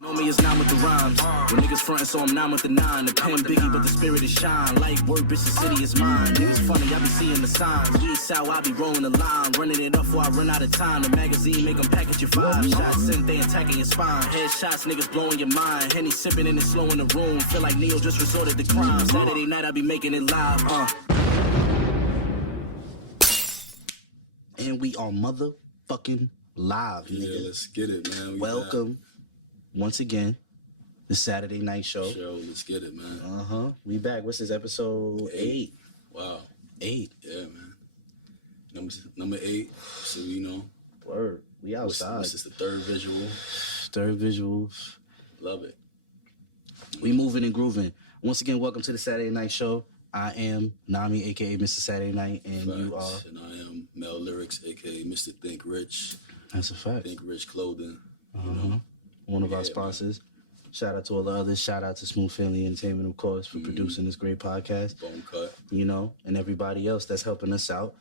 Know me is 9 with the rhymes. When niggas frontin', so I'm 9 with the 9. The pen biggie, but the spirit is shine. Like word, bitch, the city is mine. Niggas funny, I be seeing the signs. We sour, I be rolling the line. Running it up before I run out of time. The magazine make them package your 5 shots. Sent, they attacking your spine. Headshots, niggas blowing your mind. Henny sipping and it's slow in the room. Feel like Neo just resorted to crime. Saturday night, I be making it live. And we are motherfucking live, nigga. Yeah, let's get it, man. Welcome. Once again, the Saturday night show. Let's get it, man. We back. What's this, episode 8? Wow. 8. Yeah, man. Number 8. So, you know. Word. We outside. This is the third visual. Third visual. Love it. We moving and grooving. Once again, welcome to the Saturday night show. I am Namiii, a.k.a. Mr. Saturday Night, and Facts. you are? And I am Lyrix, a.k.a. Mr. Think Rich. That's a fact. Think Rich Clothing. One of our sponsors. Man. Shout out to all the others. Shout out to Smooth Family Entertainment, of course, for producing this great podcast. Bone Cut. You know, and everybody else that's helping us out.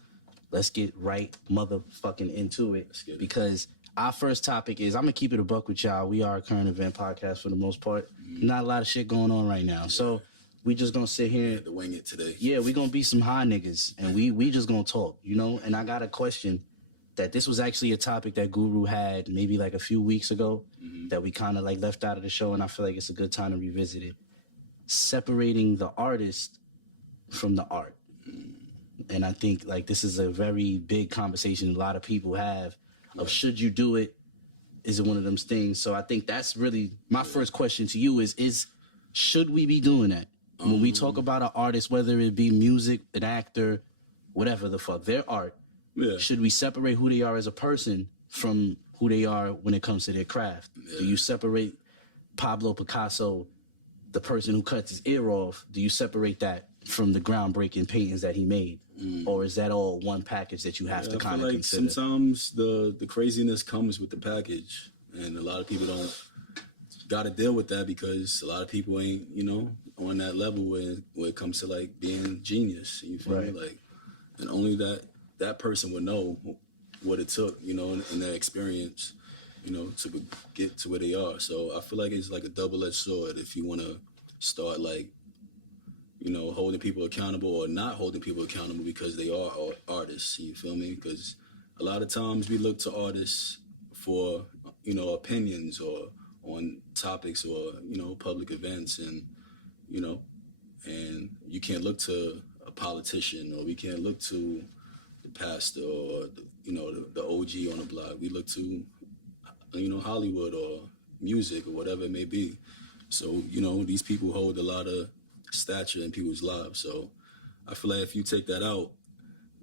Let's get right motherfucking into it. Because our first topic is, I'm going to keep it a buck with y'all. We are a current event podcast for the most part. Not a lot of shit going on right now. Yeah. So we just going to sit here. To wing it today. Yeah, we going to be some high niggas. And we just going to talk, you know. And I got a question that this was actually a topic that Guru had maybe like a few weeks ago that we kind of like left out of the show, and I feel like it's a good time to revisit it. Separating the artist from the art. And I think like this is a very big conversation a lot of people have of should you do it? Is it one of them things? So I think that's really my first question to you is should we be doing that? When we talk about an artist, whether it be music, an actor, whatever the fuck, their art, should we separate who they are as a person from who they are when it comes to their craft? Yeah. Do you separate Pablo Picasso, the person who cuts his ear off, do you separate that from the groundbreaking paintings that he made? Or is that all one package that you have to kind of like consider? Sometimes the craziness comes with the package, and a lot of people don't got to deal with that because a lot of people ain't, you know, on that level when it comes to like being genius. You feel me? Like, and only that person would know what it took, you know, in their experience, you know, to get to where they are. So I feel like it's like a double-edged sword if you want to start like, you know, holding people accountable or not holding people accountable because they are artists, you feel me? Because a lot of times we look to artists for, you know, opinions or on topics or, you know, public events, and, you know, and you can't look to a politician, or we can't look to the pastor or, you know, the OG on the block. We look to, you know, Hollywood or music or whatever it may be. So, you know, these people hold a lot of stature in people's lives. So I feel like if you take that out,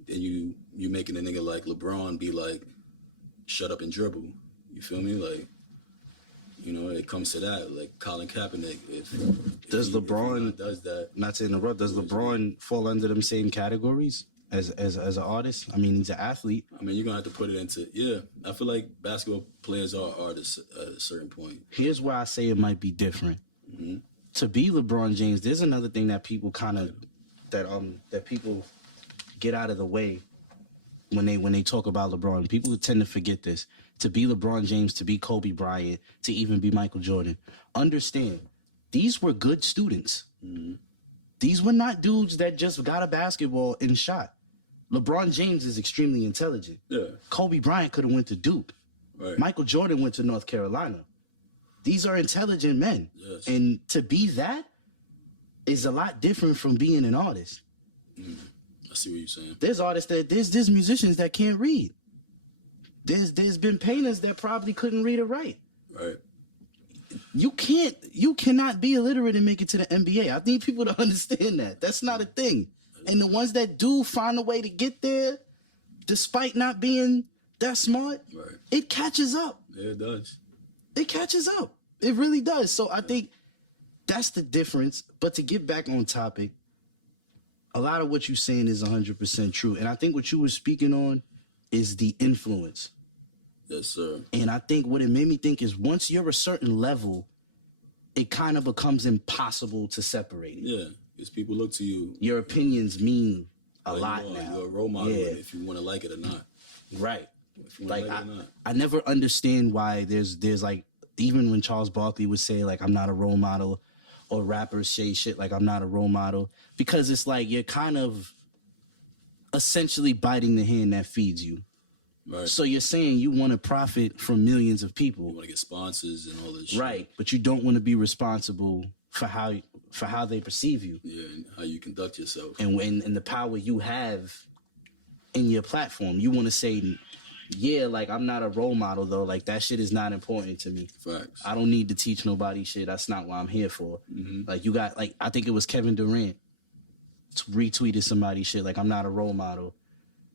then you making a nigga like LeBron be like, shut up and dribble. You feel me? Like, you know, it comes to that, like Colin Kaepernick. If LeBron does that? Not to interrupt. Does LeBron fall under them same categories as an artist? I mean, he's an athlete. I mean, you're gonna have to put it into I feel like basketball players are artists at a certain point. Here's why I say it might be different. To be LeBron James, there's another thing that people kind of that people get out of the way when they talk about LeBron. People tend to forget this. To be LeBron James, to be Kobe Bryant, to even be Michael Jordan. Understand, these were good students. These were not dudes that just got a basketball and shot. LeBron James is extremely intelligent. Yeah. Kobe Bryant could have went to Duke. Right. Michael Jordan went to North Carolina. These are intelligent men. Yes. And to be that is a lot different from being an artist. I see what you're saying. There's artists there's musicians that can't read. There's been painters that probably couldn't read or write. Right. You cannot be illiterate and make it to the NBA. I need people to understand that. That's not a thing. And the ones that do find a way to get there, despite not being that smart, it catches up. Yeah, it does. It catches up. It really does. So I think that's the difference. But to get back on topic, a lot of what you're saying is 100% true. And I think what you were speaking on is the influence. Yes, sir. And I think what it made me think is once you're a certain level, it kind of becomes impossible to separate it. Yeah, because people look to you. Your opinions mean a lot now. You're a role model if you want to like it or not. Right. If you want to like it or not. I never understand why there's like even when Charles Barkley would say like I'm not a role model, or rappers say shit like I'm not a role model, because it's like you're kind of essentially biting the hand that feeds you. Right. So you're saying you want to profit from millions of people. You want to get sponsors and all this shit. Right, but you don't want to be responsible for how they perceive you. Yeah, and how you conduct yourself. And the power you have in your platform. You want to say, yeah, like I'm not a role model though. Like that shit is not important to me. Facts. I don't need to teach nobody shit. That's not what I'm here for. Like you got like I think it was Kevin Durant retweeted somebody shit like I'm not a role model.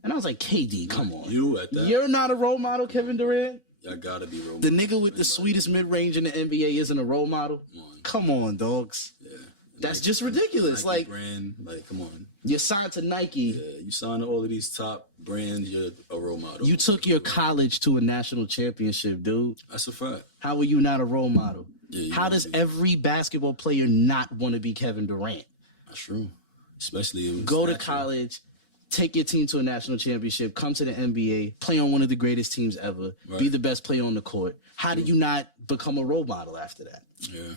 And I was like, KD, come on. You at that? You're not a role model, Kevin Durant? I gotta be role model. The nigga with the sweetest mid-range in the NBA isn't a role model? Come on, dogs. Yeah. That's just ridiculous. Nike like, brand, like, come on. You're signed to Nike. Yeah, you signed to all of these top brands, you're a role model. You took your college to a national championship, dude. That's a fact. How are you not a role model? Yeah, how does every basketball player not want to be Kevin Durant? That's true. Especially go to college, take your team to a national championship, come to the NBA, play on one of the greatest teams ever, be the best player on the court. How do you not become a role model after that? Yeah.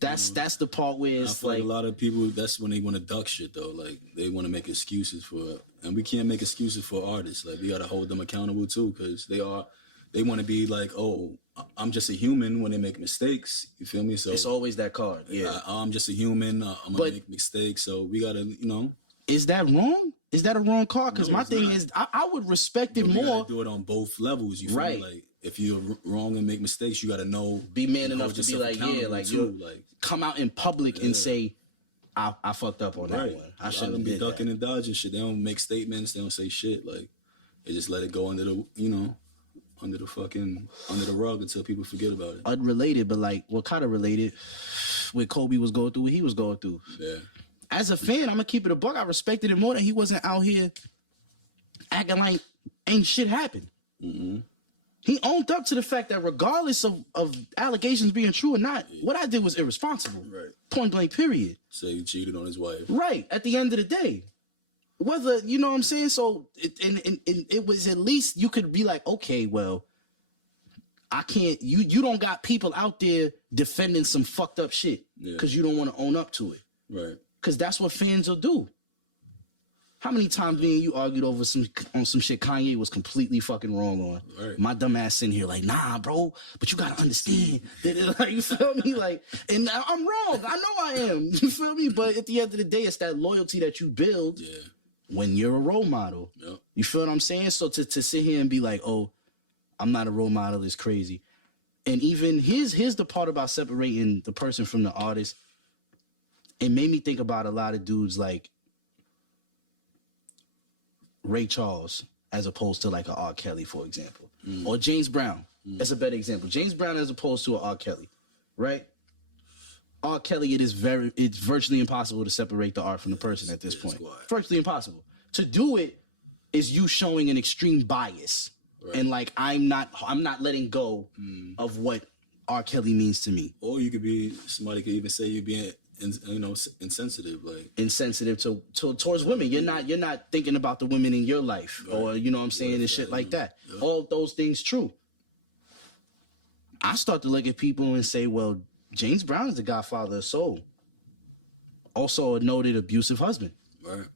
That's the part where it's like a lot of people, that's when they want to duck shit though. Like they want to make excuses for it. And we can't make excuses for artists. Like we got to hold them accountable too, because they want to be like, oh, I'm just a human when they make mistakes. You feel me? So it's always that card. Yeah. I'm just a human. I'm going to make mistakes. So we got to, you know. Is that wrong? Is that a wrong card? Because my thing is, I would respect it more. Do it on both levels. You feel me? Like if you're wrong and make mistakes, you got to know. Be man enough to be like, yeah, like you come out in public and say, I fucked up on that one. I shouldn't have be did ducking that. and dodging shit. They don't make statements. They don't say shit. Like they just let it go under the, you know, under the rug until people forget about it. Unrelated, but like, well, kind of related. What Kobe was going through, what he was going through. Yeah. As a fan, I'm gonna keep it a buck. I respected it more that he wasn't out here acting like ain't shit happened. Mm-hmm. He owned up to the fact that regardless of allegations being true or not, what I did was irresponsible. Right. Point blank, period. Say he cheated on his wife. Right. At the end of the day. Whether, you know what I'm saying? So, it was at least you could be like, okay, well, I can't, you don't got people out there defending some fucked up shit because you don't want to own up to it. Right. Because that's what fans will do. How many times me and you argued over some shit Kanye was completely fucking wrong on? Right. My dumb ass sitting here like, nah, bro, but you gotta understand. Like, you feel me? Like, and I'm wrong. I know I am. You feel me? But at the end of the day, it's that loyalty that you build when you're a role model. Yep. You feel what I'm saying? So to sit here and be like, oh, I'm not a role model is crazy. And even here's the part about separating the person from the artist. It made me think about a lot of dudes like Ray Charles as opposed to like a R. Kelly, for example. Or James Brown. That's a better example. James Brown as opposed to a R. Kelly, right? R. Kelly, it's virtually impossible to separate the art from the person at this point. Virtually impossible. To do it is you showing an extreme bias. Right. And like I'm not letting go of what R. Kelly means to me. Or you could be, somebody could even say you're being insensitive, like insensitive towards women. You're not thinking about the women in your life, or you know what I'm saying, and shit like that. Yeah. All those things true. I start to look at people and say, well, James Brown is the godfather of soul. Also a noted abusive husband. Right.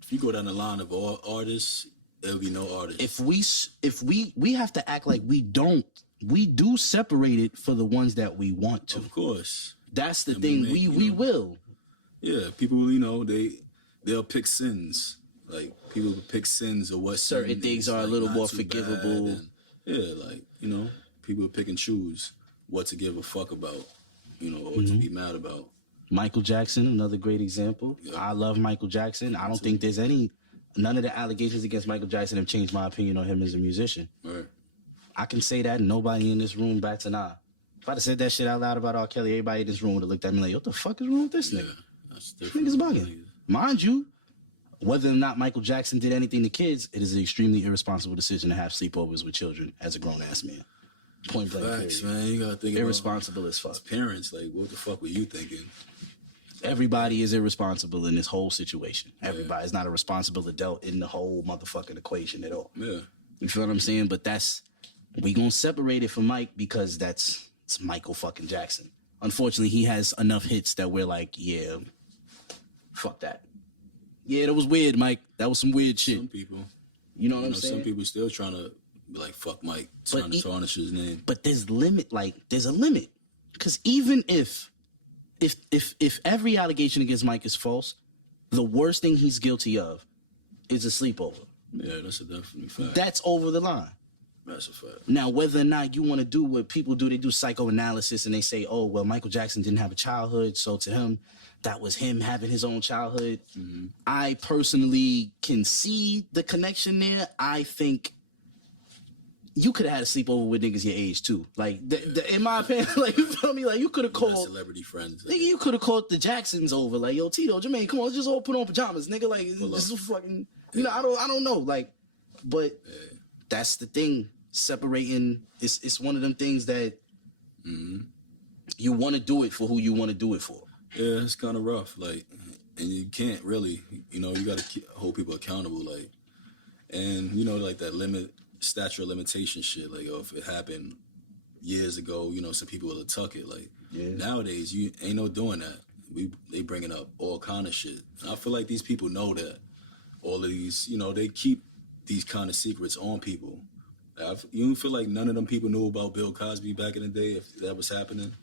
If you go down the line of all artists, there'll be no artist. If we have to act like we do separate it for the ones that we want to. Of course. That's the thing. We will. Yeah, people, you know, they'll pick sins. Like people pick sins or what certain things are like a little more forgivable. And, yeah, like, you know, people pick and choose what to give a fuck about, you know, or to be mad about. Michael Jackson, another great example. Yeah. I love Michael Jackson. I don't think there's none of the allegations against Michael Jackson have changed my opinion on him as a musician. Right. I can say that and nobody in this room bats an eye. If I'd have said that shit out loud about R. Kelly, everybody in this room would have looked at me like, what the fuck is wrong with this nigga? That's this nigga's bugging. Mind you, whether or not Michael Jackson did anything to kids, it is an extremely irresponsible decision to have sleepovers with children as a grown-ass man. Point blank. Facts, man. You gotta think irresponsible as fuck. As parents, like, what the fuck were you thinking? Everybody is irresponsible in this whole situation. Everybody's not a responsible adult in the whole motherfucking equation at all. Yeah. You feel what I'm saying? But that's we gonna separate it from Mike because it's Michael fucking Jackson. Unfortunately, he has enough hits that we're like, yeah, fuck that. Yeah, that was weird, Mike. That was some weird shit. Some people. You know what I'm saying? Some people still trying to be like, fuck Mike, trying to tarnish his name. But there's a limit. Because even if every allegation against Mike is false, the worst thing he's guilty of is a sleepover. Yeah, that's a definite fact. That's over the line. That's a fact. Now, whether or not you want to do what people do, they do psychoanalysis and they say, oh, well, Michael Jackson didn't have a childhood, so to him, that was him having his own childhood. Mm-hmm. I personally can see the connection there. I think you could have had a sleepover with niggas your age, too. Like, in my opinion, like, you feel me? Like, you could have called... celebrity friends. Nigga, you could have called the Jacksons over. Like, yo, Tito, Jermaine, come on, let's just all put on pajamas, nigga. Like, this is fucking... You know, I don't know. Like, but that's the thing. Separating, it's one of them things that you want to do it for who you want to do it for. Yeah, it's kind of rough. Like, and you can't really, you know, you got to hold people accountable. Like, and, you know, like that statute of limitation shit. Like, if it happened years ago, you know, some people will tuck it. Like, nowadays, you ain't no doing that. They bringing up all kind of shit. And I feel like these people know that. All of these, you know, they keep these kind of secrets on people. You don't feel like none of them people knew about Bill Cosby back in the day if that was happening?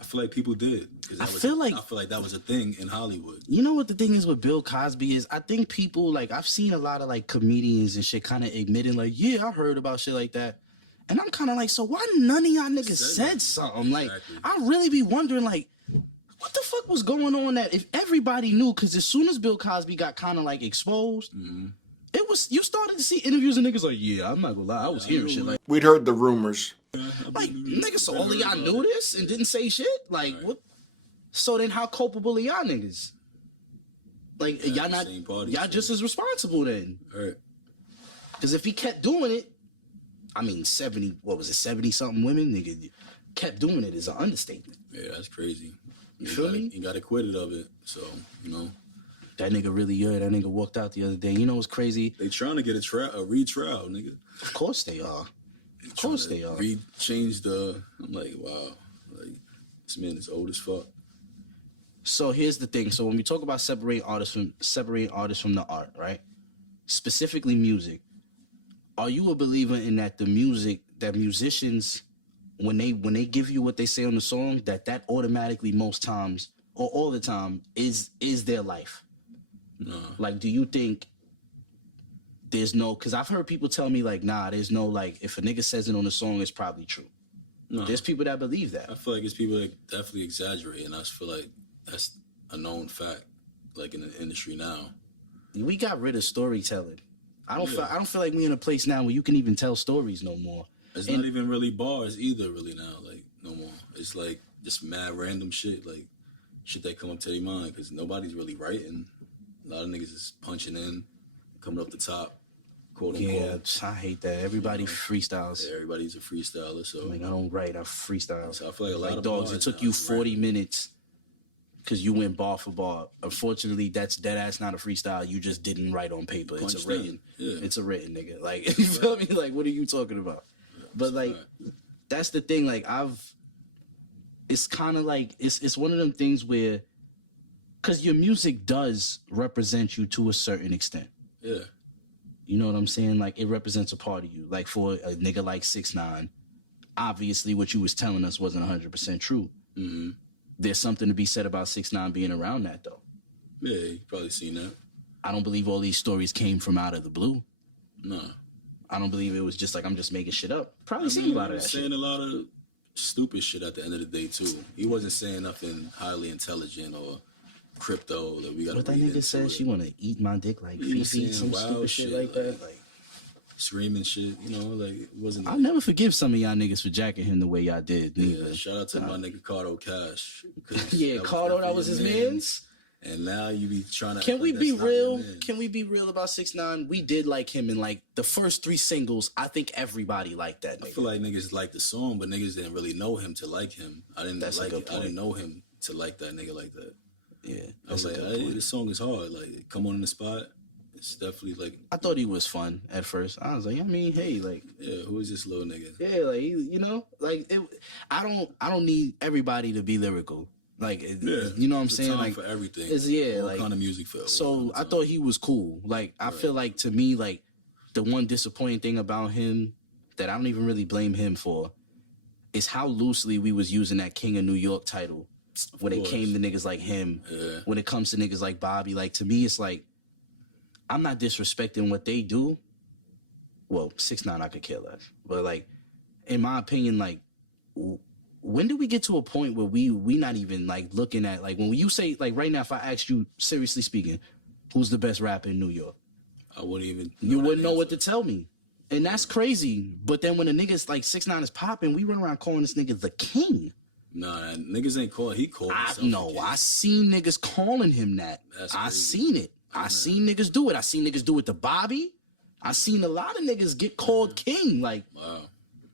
I feel like people did. I feel like that was a thing in Hollywood. You know what the thing is with Bill Cosby is? I think people, like, I've seen a lot of, like, comedians and shit kind of admitting, like, yeah, I heard about shit like that. And I'm kind of like, so why none of y'all niggas said something? Like, I really be wondering, like, what the fuck was going on that if everybody knew? Because as soon as Bill Cosby got kind of, like, exposed... It was, you started to see interviews and niggas like, yeah, I'm not gonna lie, I was hearing shit like... We'd heard the rumors. Like, niggas, so all of y'all knew this and didn't say shit? Like, what? So then how culpable are y'all niggas? Like, y'all just as responsible then. Right. Because if he kept doing it, I mean, 70-something women, nigga, kept doing it is an understatement. Yeah, that's crazy. You feel me? You got acquitted of it, so, you know... That nigga really good. That nigga walked out the other day. You know what's crazy? They trying to get a retrial, nigga. Of course they are. Of course they are. Change the... I'm like, wow. Like, this man is old as fuck. So here's the thing. So when we talk about separating artists from the art, right? Specifically music. Are you a believer in that musicians, when they give you what they say on the song, that automatically most times or all the time is their life? No. Like, do you think there's no... Because I've heard people tell me, like, nah, there's no, like, if a nigga says it on the song, it's probably true. No. There's people that believe that. I feel like it's people that definitely exaggerate, and I just feel like that's a known fact, like, in the industry now. We got rid of storytelling. I don't feel like we in a place now where you can even tell stories no more. It's not even really bars either, really, now, like, no more. It's, like, just mad random shit, like, shit that come up to their mind, because nobody's really writing. A lot of niggas is punching in, coming up the top, quote unquote. Yeah, I hate that. Everybody freestyles. Yeah, everybody's a freestyler, so. Like, I don't write, I freestyle. So I feel like a lot of dogs, it took you 40 minutes because you went bar for bar. Unfortunately, that's dead-ass not a freestyle. You just didn't write on paper. It's a written. Yeah. It's a written, nigga. Like, you feel me? Like, what are you talking about? Yeah, but, like, that's the thing. Like, it's kind of like, it's one of them things where, because your music does represent you to a certain extent. Yeah. You know what I'm saying? Like, it represents a part of you. Like, for a nigga like 6ix9ine, obviously what you was telling us wasn't 100% true. Mm-hmm. There's something to be said about 6ix9ine being around that, though. Yeah, you probably seen that. I don't believe all these stories came from out of the blue. No. I don't believe it was just like, I'm just making shit up. Probably seen a lot of that shit. Saying a lot of stupid shit at the end of the day, too. He wasn't saying nothing highly intelligent or crypto that we got to. What that nigga said, she want to eat my dick like Fifi, some stupid shit like that. Like, screaming shit, you know, like, it wasn't. I'll never forgive some of y'all niggas for jacking him the way y'all did. Yeah, shout out to my nigga Cardo Cash. Yeah, Cardo, that was his man's. And now you be trying to. Can we be real? Can we be real about 6ix9ine? We did like him in like the first 3 singles. I think everybody liked that nigga. I feel like niggas liked the song, but niggas didn't really know him to like him. I didn't like it. I didn't know him to like that nigga like that. Yeah, I was like, this song is hard. Like, come on in the spot. it's definitely like, I thought he was fun at first. I was like, I mean, hey, like, yeah, who is this little nigga? yeah, like you know, like I don't need everybody to be lyrical. Like, you know what I'm saying? Time Like, for everything. Yeah, all like kind of music for. So I thought he was cool. Like, I feel like to me, like the one disappointing thing about him that I don't even really blame him for is how loosely we was using that King of New York title when it came to niggas like him. Yeah. When it comes to niggas like Bobby, like to me, it's like I'm not disrespecting what they do. Well, 6ix9ine I could care less, but like in my opinion, like when do we get to a point where we not even like looking at like when you say like right now, if I asked you seriously speaking, who's the best rapper in New York? I wouldn't even. You wouldn't know what to tell me. And that's crazy. But then when a nigga's like 6ix9ine is popping, we run around calling this nigga the king. Nah, niggas ain't called. He called himself. No, I seen niggas calling him that. I seen it. I seen niggas do it. I seen niggas do it to Bobby. I seen a lot of niggas get called king. Like, wow.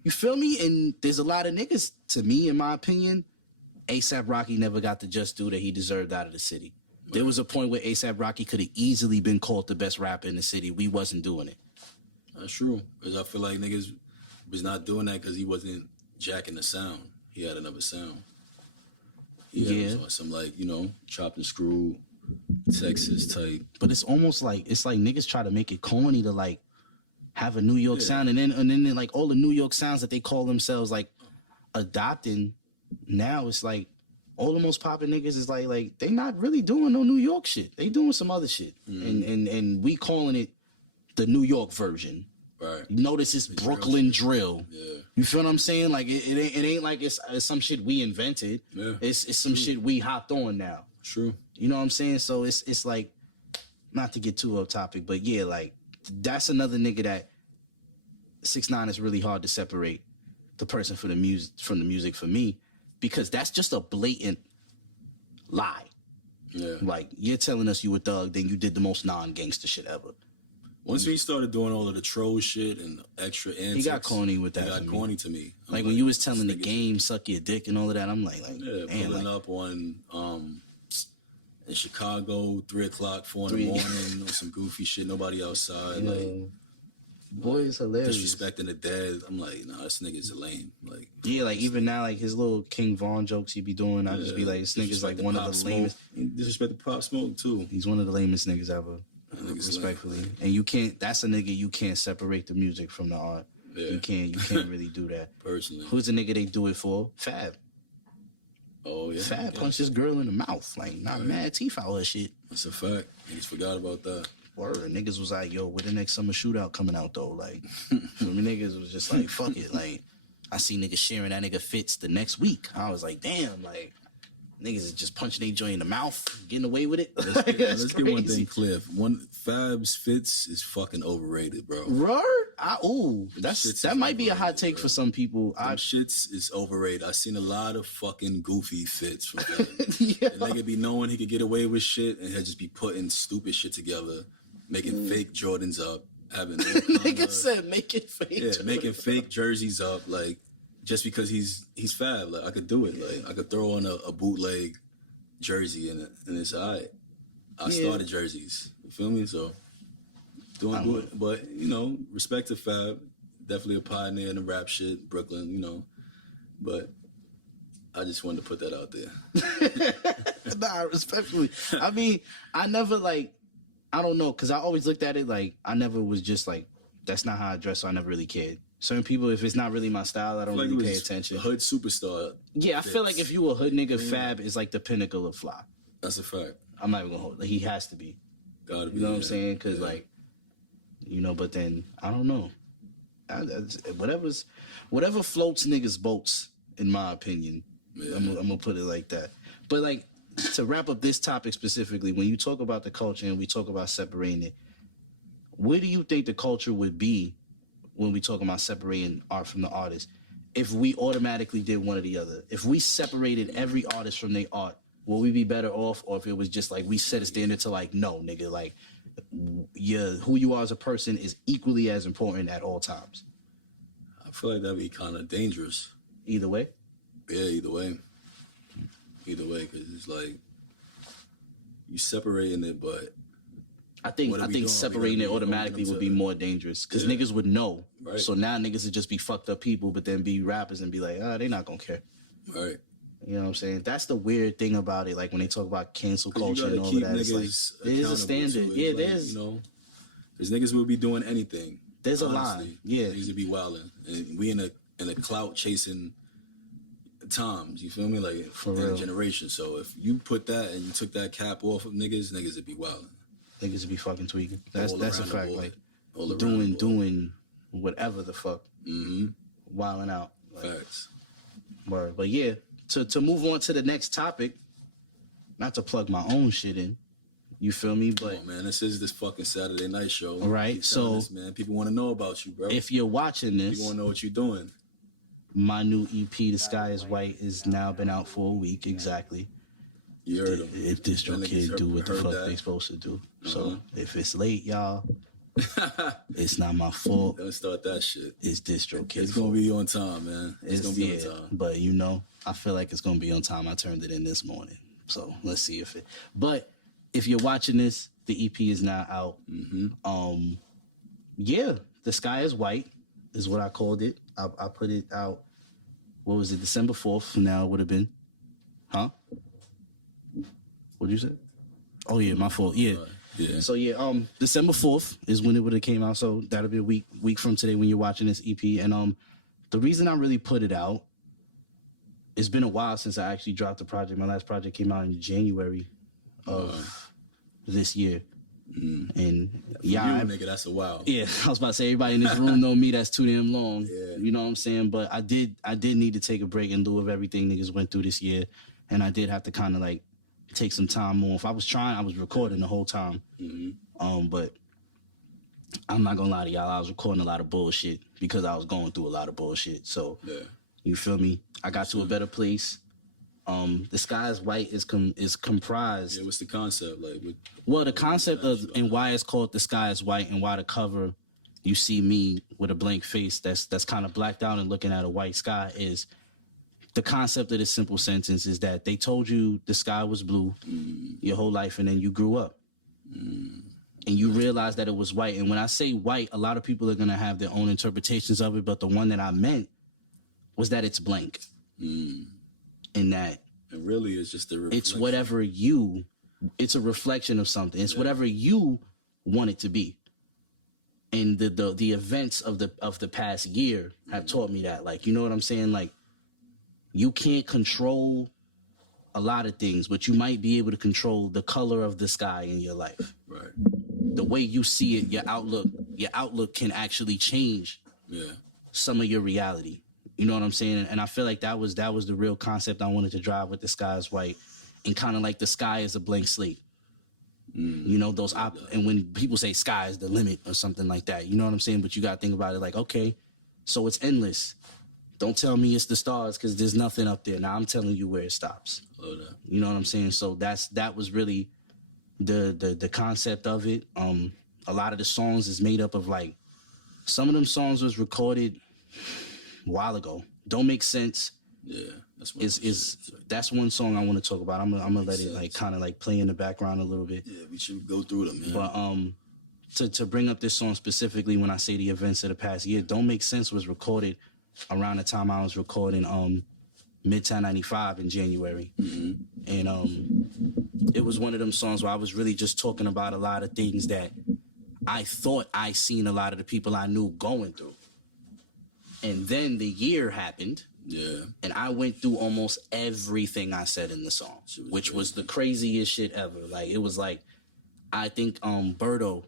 You feel me? And there's a lot of niggas, to me, in my opinion, A$AP Rocky never got the just due that he deserved out of the city. Right. There was a point where A$AP Rocky could have easily been called the best rapper in the city. We wasn't doing it. That's true. Because I feel like niggas was not doing that because he wasn't jacking the sound. He had another sound. He had some like, you know, chopped and screwed, Texas type. But it's almost like, it's like niggas try to make it corny to like have a New York sound. And then like all the New York sounds that they call themselves like adopting, now it's like all the most popping niggas is like they not really doing no New York shit. They doing some other shit. Mm-hmm. And we calling it the New York version. Right. You notice it's Brooklyn drill. Yeah. You feel what I'm saying? Like it ain't like it's some shit we invented. Yeah. It's some shit we hopped on now. True. You know what I'm saying? So it's like, not to get too off topic, but yeah, like that's another nigga that 6ix9ine is really hard to separate the person from the music for me, because that's just a blatant lie. Yeah. Like, you're telling us you a thug, then you did the most non-gangster shit ever. Once we started doing all of the troll shit and extra antics, he got corny with that. He got corny to me. Like when you was telling the game, suck your dick and all of that, I'm like, yeah, damn, pulling like, up on in Chicago, 3 o'clock, 4 in the morning, on some goofy shit, nobody outside. Yeah. Like, boy, it's hilarious. Disrespecting the dead. I'm like, nah, this nigga's a lame. Like, yeah, like even now, like his little King Von jokes he be doing, I just be like, this nigga's like one of the lamest. Disrespect the Pop Smoke too. He's one of the lamest niggas ever. Respectfully, lame. And you can't. That's a nigga you can't separate the music from the art. Yeah. You can't really do that. Personally, who's the nigga they do it for? Fab. Oh yeah. Fab punched this girl in the mouth, like not mad teeth out her shit. That's a fact. Niggas forgot about that. Word. Niggas was like, yo, where the next summer shootout coming out though? Like, for me, niggas was just like, fuck it. Like, I see niggas sharing that nigga Fitz the next week. I was like, damn, like, niggas is just punching their joint in the mouth, getting away with it. Let's get one thing clear. Fab's Fitz is fucking overrated, bro. Word? That might be a hot take for some people. Shits is overrated. I seen a lot of fucking goofy Fits from Fab. Yeah. And nigga be knowing he could get away with shit, and he'll just be putting stupid shit together, making fake Jordans up, having nigga said making fake. Yeah, making fake jerseys up, like just because he's Fab. Like I could do it. Like I could throw on a bootleg jersey and it's alright. I started jerseys. You feel me? So doing good. But you know, respect to Fab. Definitely a pioneer in the rap shit, Brooklyn. You know, but I just wanted to put that out there. Nah, respectfully. I mean, I never like. I don't know, because I always looked at it like I never was just like, that's not how I dress, so I never really cared. Certain people, if it's not really my style, I don't really pay attention. Hood superstar. Yeah, I feel like if you a hood nigga, Fab is like the pinnacle of fly. That's a fact. I'm not even gonna hold. Like, he has to be. Gotta be. You know what I'm saying? Because like, you know. But then I don't know. Whatever floats niggas' boats, in my opinion. Yeah. I'm gonna put it like that. But like, to wrap up this topic specifically, when you talk about the culture and we talk about separating it, where do you think the culture would be when we talk about separating art from the artist if we automatically did one or the other? If we separated every artist from their art, will we be better off? Or if it was just like we set a standard to like, no, nigga, like, who you are as a person is equally as important at all times? I feel like that'd be kind of dangerous. Either way? Yeah, either way. Either way, because it's like you separating it, but I think separating it automatically would be more dangerous because niggas would know. Right. So now niggas would just be fucked up people, but then be rappers and be like, they not gonna care. Right. You know what I'm saying? That's the weird thing about it. Like when they talk about cancel culture and all of that, it's like, there is a standard. Yeah, there's. You know, because niggas will be doing anything. There's a line. Yeah. Niggas will be wilding. And we in a clout chasing times, you feel me? Like For in real. a generation. So if you put that and you took that cap off of niggas would be wilding. Niggas would be fucking tweaking. That's a fact. Like All doing whatever the fuck. Mm-hmm. Wilding out. Like, Facts. word. But yeah, to move on to the next topic, not to plug my own shit in. You feel me? But Come on, man, this is this fucking Saturday night show. Right, Keep so telling us, man, people want to know about you, bro. if you're watching this, People want to know what you're doing. my new EP, The Sky Is White, is now been out for a week exactly. You heard him. If Distro That niggas Kid do what the heard fuck that. they supposed to do. Uh-huh. So if it's late, y'all, it's not my fault. Don't start that shit. It's Distro Kid. It's gonna be on time, man. It's gonna be yeah, on time. but you know, I feel like it's gonna be on time. I turned it in this morning, so let's see if it. But if you're watching this, the EP is now out. Mm-hmm. Yeah, The Sky Is White is what I called it. I put it out. What was it? December 4th. Now it would have been, huh? What'd you say? Oh yeah, my fault. Yeah. Yeah. So yeah, December 4th is when it would have came out. So that'll be a week from today when you're watching this EP. And the reason I really put it out, it's been a while since I actually dropped the project. My last project came out in January of this year. And yeah, you, nigga, that's a while. yeah, I was about to say everybody in this room know me. That's too damn long. Yeah. You know what I'm saying? But I did need to take a break in lieu of everything niggas went through this year, and I did have to kind of like take some time off. I was recording the whole time. But I'm not gonna lie to y'all, I was recording a lot of bullshit because I was going through a lot of bullshit. So Yeah. you feel me? I got to a better place. The Sky Is White is comprised. Yeah, what's the concept? Like, Well, the concept of and why it's called The Sky Is White and why the cover you see me with a blank face that's kind of blacked out and looking at a white sky is the concept of this simple sentence is that they told you the sky was blue your whole life and then you grew up and you realized that it was white. And when I say white, a lot of people are going to have their own interpretations of it, but the one that I meant was that it's blank. And that and really it's just a reflection. it's whatever it's a reflection of something. It's whatever you want it to be. And the events of the past year have taught me that. Like, you know what I'm saying? Like, you can't control a lot of things, but you might be able to control the color of the sky in your life. Right. The way you see it, your outlook can actually change some of your reality. You know what I'm saying? And I feel like that was the real concept I wanted to drive with The Sky Is White, and kind of like the sky is a blank slate. You know, and when people say sky is the limit or something like that, you know what I'm saying? But you got to think about it like, okay, so it's endless. Don't tell me it's the stars because there's nothing up there. Now I'm telling you where it stops. Love that. You know what I'm saying? So that was really the concept of it. A lot of the songs is made up of like, some of them songs was recorded a while ago. Don't Make Sense. Yeah. That's one song I want to talk about. I'm gonna let it like kind of like play in the background a little bit. Yeah, we should go through them, man. But to bring up this song specifically, when I say the events of the past year, Don't Make Sense was recorded around the time I was recording Midtown 95 in January. And it was one of them songs where I was really just talking about a lot of things that I thought I seen a lot of the people I knew going through. And then the year happened. Yeah. And I went through almost everything I said in the song, which was the craziest shit ever. Like, it was like, I think Birdo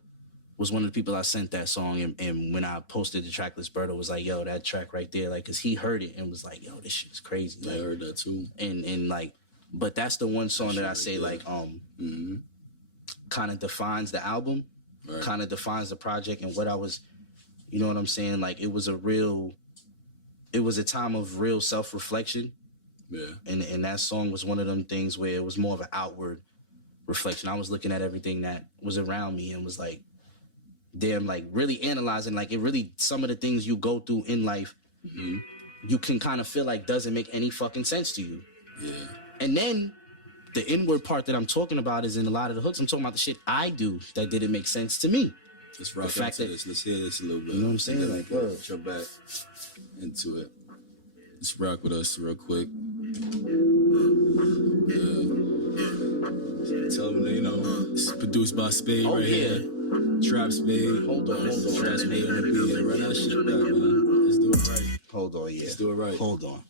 was one of the people I sent that song. And when I posted the track list, Birdo was like, yo, that track right there. Like, cause he heard it and was like, yo, this shit's crazy. Like, I heard that too. And like, but that's the one song that I say like, kind of defines the album, kind of defines the project and what I was, you know what I'm saying? Like, it was a time of real self-reflection. Yeah. And that song was one of them things where it was more of an outward reflection. I was looking at everything that was around me and was like, damn, like really analyzing, like it really, some of the things you go through in life, you can kind of feel like doesn't make any fucking sense to you. Yeah. And then the inward part that I'm talking about is in a lot of the hooks. I'm talking about the shit I do that didn't make sense to me. Let's rock the fact to that, this. Let's hear this a little bit. You know what I'm saying? Like, bro, jump back into it. Let's rock with us real quick. Tell them that, you know, it's produced by Spade here. Trap Spade. Hold on. Trap Spade on the beat. Run that shit back, man. Let's do it right. Hold on, yeah. Let's do it right. Hold on.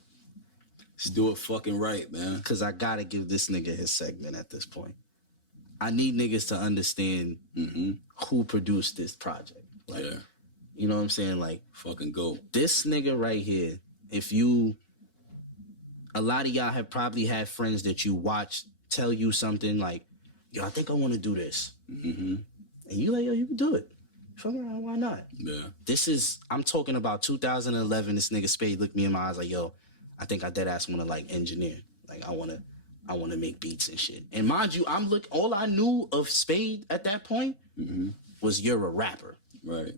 Let's do it fucking right, man. Because I got to give this nigga his segment at this point. I need niggas to understand who produced this project. Like, you know what I'm saying? Like, fucking go. This nigga right here, a lot of y'all have probably had friends that you watch tell you something like, yo, I think I want to do this. And you like, yo, you can do it. Fucking why not? Yeah. I'm talking about 2011. This nigga Spade looked me in my eyes like, yo, I think I dead ass want to like engineer. Like I want to make beats and shit. And mind you, all I knew of Spade at that point was you're a rapper. Right.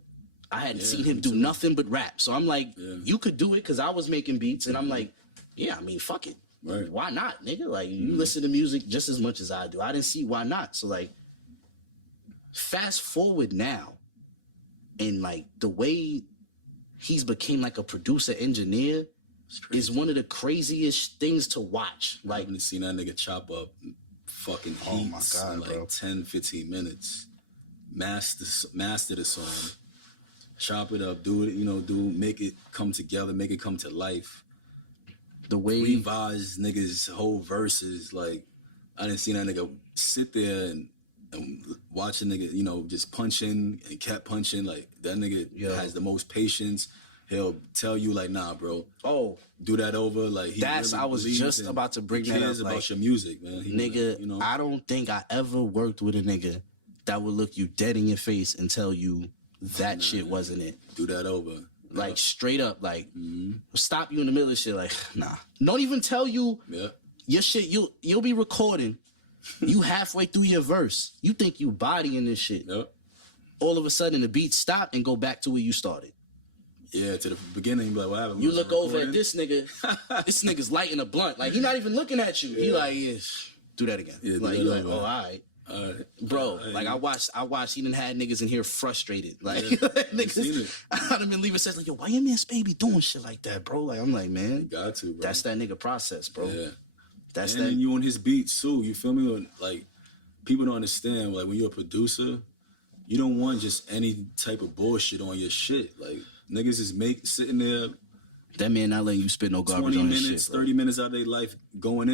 I hadn't seen him do nothing but rap. So I'm like, you could do it because I was making beats. And I'm like, yeah, I mean, fuck it. Right. Why not, nigga? Like, you listen to music just as much as I do. I didn't see why not. So, like, fast forward now, and, like, the way he's became, like, a producer engineer is one of the craziest things to watch. Like, I haven't seen that nigga chop up fucking heats oh my God, in, like, bro. 10, 15 minutes. Master the song. Chop it up, do it, you know, make it come together, make it come to life. The way revise niggas' whole verses, like I didn't see that nigga sit there and watch a nigga, you know, just punching and kept punching. Like that nigga has the most patience. He'll tell you like, nah, bro. Oh, do that over. Like I was just about to bring that up. Cares like, about your music, man. Nigga, you know? I don't think I ever worked with a nigga that would look you dead in your face and tell you that shit wasn't it. Do that over. Like straight up, like stop you in the middle of shit. Like nah, don't even tell you your shit. You'll be recording. You halfway through your verse. You think you bodying this shit. All of a sudden the beat stop and go back to where you started. Yeah, to the beginning. Like what happened? You look over at this nigga. This nigga's lighting a blunt. Like he not even looking at you. He like, do that again. Yeah, like you like, oh, all right. Bro, right. like I watched he done had niggas in here frustrated. Like niggas I'd have been leaving says like, yo, why your man Spade be doing shit like that, bro? Like I'm like, man, you got to, bro. That's that nigga process, bro. Yeah. That's and then you on his beats too, you feel me? Like people don't understand, like when you're a producer, you don't want just any type of bullshit on your shit. Like niggas is sitting there. That man not letting you spit no garbage on his shit. 20 minutes, 30 minutes out of their life going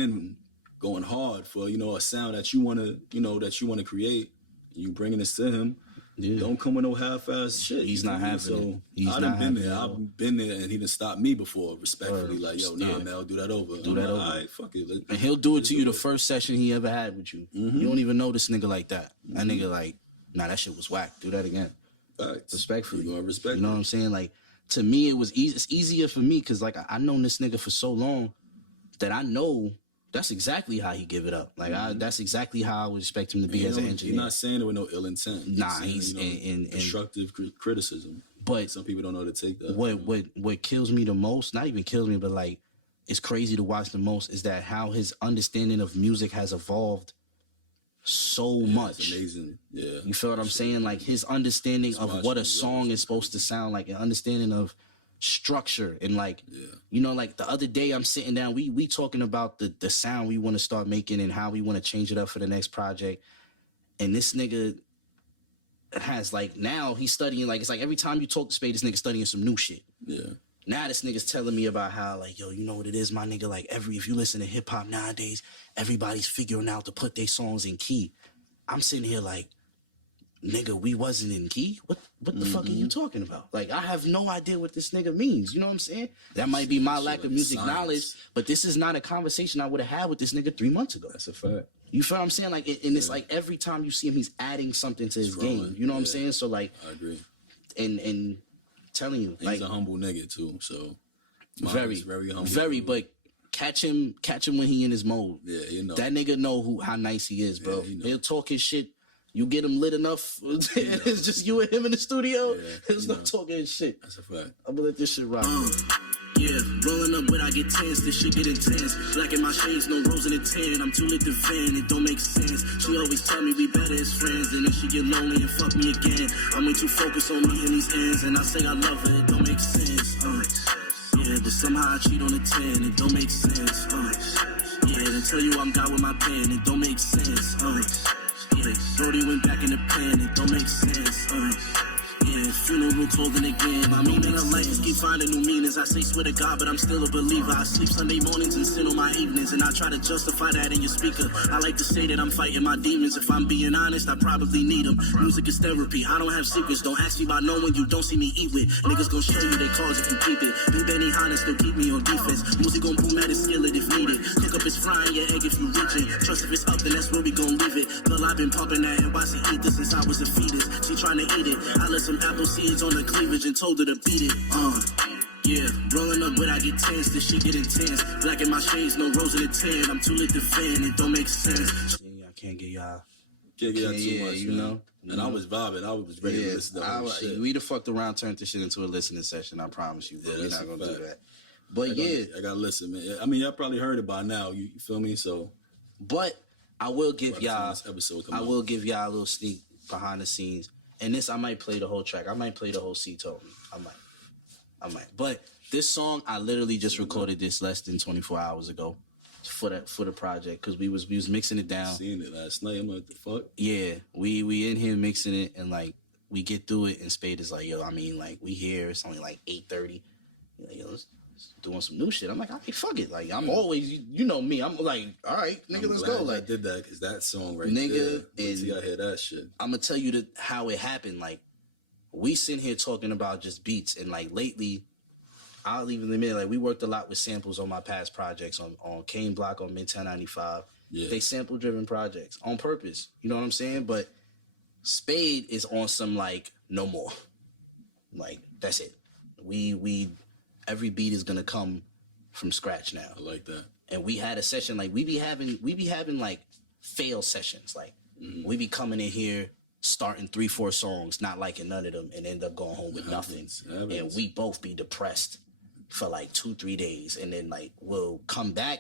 hard for, you know, a sound that you wanna create. You bringing this to him. Yeah. Don't come with no half-ass shit. He's not having it. I've been there and he done stopped me before, respectfully. Like, yo, nah, Mel, do that over. Do that over. All right, fuck it. And he'll do it to you the first session he ever had with you. You don't even know this nigga like that. That nigga like, nah, that shit was whack. Do that again. Respectfully. You gonna respect You know what I'm saying? Like, to me, it was easy. It's easier for me because, like, I known this nigga for so long that I know that's exactly how he give it up. Like, that's exactly how I would expect him to be as an engineer. He's not saying it with no ill intent. Nah, he's in constructive criticism. But some people don't know how to take that. What kills me the most, not even kills me, but like, it's crazy to watch the most, is that how his understanding of music has evolved so much. It's amazing. Yeah. You feel what I'm saying? Like his understanding of what a song is supposed to sound like, an understanding of structure, and like, you know, like the other day I'm sitting down, we talking about the sound we want to start making and how we want to change it up for the next project. And this nigga has like, now he's studying, like, it's like every time you talk to Spade, this nigga studying some new shit. Yeah. Now this nigga's telling me about how, like, yo, you know what it is, my nigga? Like, if you listen to hip hop nowadays, everybody's figuring out to put their songs in key. I'm sitting here like, nigga, we wasn't in key? What the fuck are you talking about? Like, I have no idea what this nigga means. You know what I'm saying? That might be my lack of music knowledge, but this is not a conversation I would have had with this nigga 3 months ago. That's a fact. You feel what I'm saying? Like, and it's like every time you see him, he's adding something to his game. You know what I'm saying? So, like, I agree. And telling you, he's like, a humble nigga too. So very humble. Very, but catch him when he in his mode. Yeah, you know. That nigga know how nice he is, bro. He'll talk his shit. You get him lit enough, it's just you and him in the studio. He'll start talking his shit. That's a fact. I'm gonna let this shit rock. Yeah, rolling up when I get tense, this shit get intense. Black in my shades, no rose in the tan. I'm too lit to fan, it don't make sense. She always tell me we better as friends, and then she get lonely and fuck me again. I'm way too focused on me and these ends, and I say I love her, it don't make sense. Yeah, but somehow I cheat on a 10, it don't make sense. Yeah, they tell you I'm God with my pen, it don't make sense. Yeah, Brody went back in the pen, it don't make sense. Yeah, funeral clothing again. My meaning of life is keep finding new meanings. I say swear to God, but I'm still a believer. I sleep Sunday mornings and sin on my evenings, and I try to justify that in your speaker. I like to say that I'm fighting my demons. If I'm being honest, I probably need them. Music is therapy. I don't have secrets. Don't ask me about knowing you don't see me eat with. Niggas gon' show you they cause if you keep it. Be Benny Hanna still keep me on defense. Music gon' boom at his skillet if needed. Cook up his frying your egg if you reaching. Trust if it's up, then that's where we gon' leave it. Girl, I've been pumping that NYC ether since I was a fetus. She tryna eat it. I let some apple seeds on the cleavage and told her to beat it. Yeah, rolling up when I get tense, this shit get intense. Black in my shades, no rose in the tan. I'm too lit to fan, it don't make sense. I can't get y'all. Can't get too much, you man. know. And I was vibing. I was ready to listen to all shit. We the fucked around, turned this shit into a listening session. I promise you. But we're not gonna do that. But I gotta listen, man. I mean, y'all probably heard it by now. You feel me? So, but I will give y'all. This episode I will give y'all a little sneak behind the scenes. And this, I might play the whole track. I might play the whole C told me. I might. But this song, I literally just recorded this less than 24 hours ago for the project because we was mixing it down. Seen it last night. I'm like, the fuck? Yeah, we in here mixing it, and like we get through it, and Spade is like, yo, I mean, like we here. It's only like 8:30. Like, yo, let's doing some new shit. I'm like, all right, fuck it. Like I'm always, you know me. I'm like, all right, nigga, let's go. Like I did that because that song right nigga, there. And you hear that shit. I'm gonna tell you how it happened. Like we sitting here talking about just beats, and like lately, I'll even admit, like we worked a lot with samples on my past projects on Kane Block on Midtown 95. Yeah. They sample driven projects on purpose. You know what I'm saying? But Spade is on some like no more. Like that's it. We every beat is gonna come from scratch now. I like that. And we had a session like we be having like fail sessions. Like we be coming in here starting 3-4 songs, not liking none of them, and end up going home with nothing. And we both be depressed for like 2-3 days, and then like we'll come back.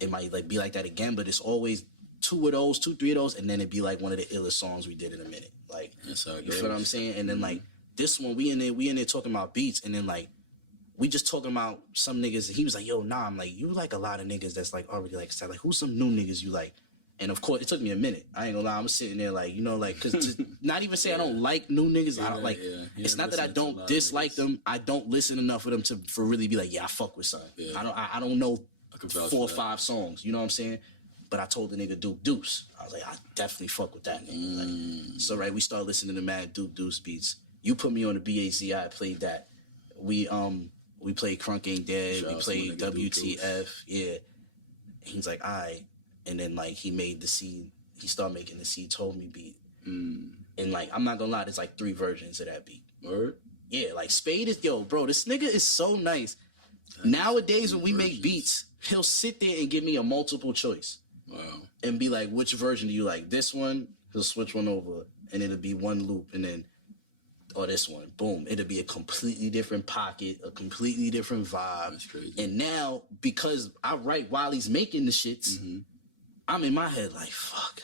It might like be like that again, but it's always 2-3 of those, and then it'd be like one of the illest songs we did in a minute. Like that's how it you goes. feel what I'm saying? And then like this one, we in there talking about beats, and then like we just talking about some niggas. And he was like, yo, nah, I'm like, you like a lot of niggas that's like already like, like who's some new niggas you like? And of course, it took me a minute. I ain't gonna lie, I'm sitting there like, you know, like, cause not even say I don't like new niggas. I don't like. It's not that I don't dislike them. I don't listen enough of them for really be like, yeah, I fuck with something. Yeah. I don't know 4 or 5 songs. You know what I'm saying? But I told the nigga Duke Deuce. I was like, I definitely fuck with that nigga. Like, so right, we started listening to mad Duke Deuce beats. You put me on the BAZ, I played that. We played Crunk Ain't Dead. We played WTF. Yeah. He's like, all right. And then like he made the C. He started making the C Told Me beat. And like I'm not gonna lie, there's like 3 versions of that beat. Word? Yeah, like Spade is bro. This nigga is so nice. Nowadays when we make beats, he'll sit there and give me a multiple choice. Wow. And be like, which version do you like? This one? He'll switch one over, and it'll be one loop, and then or this one, boom, it'll be a completely different pocket, a completely different vibe. That's crazy. And now because I write while he's making the shits. I'm in my head like, fuck,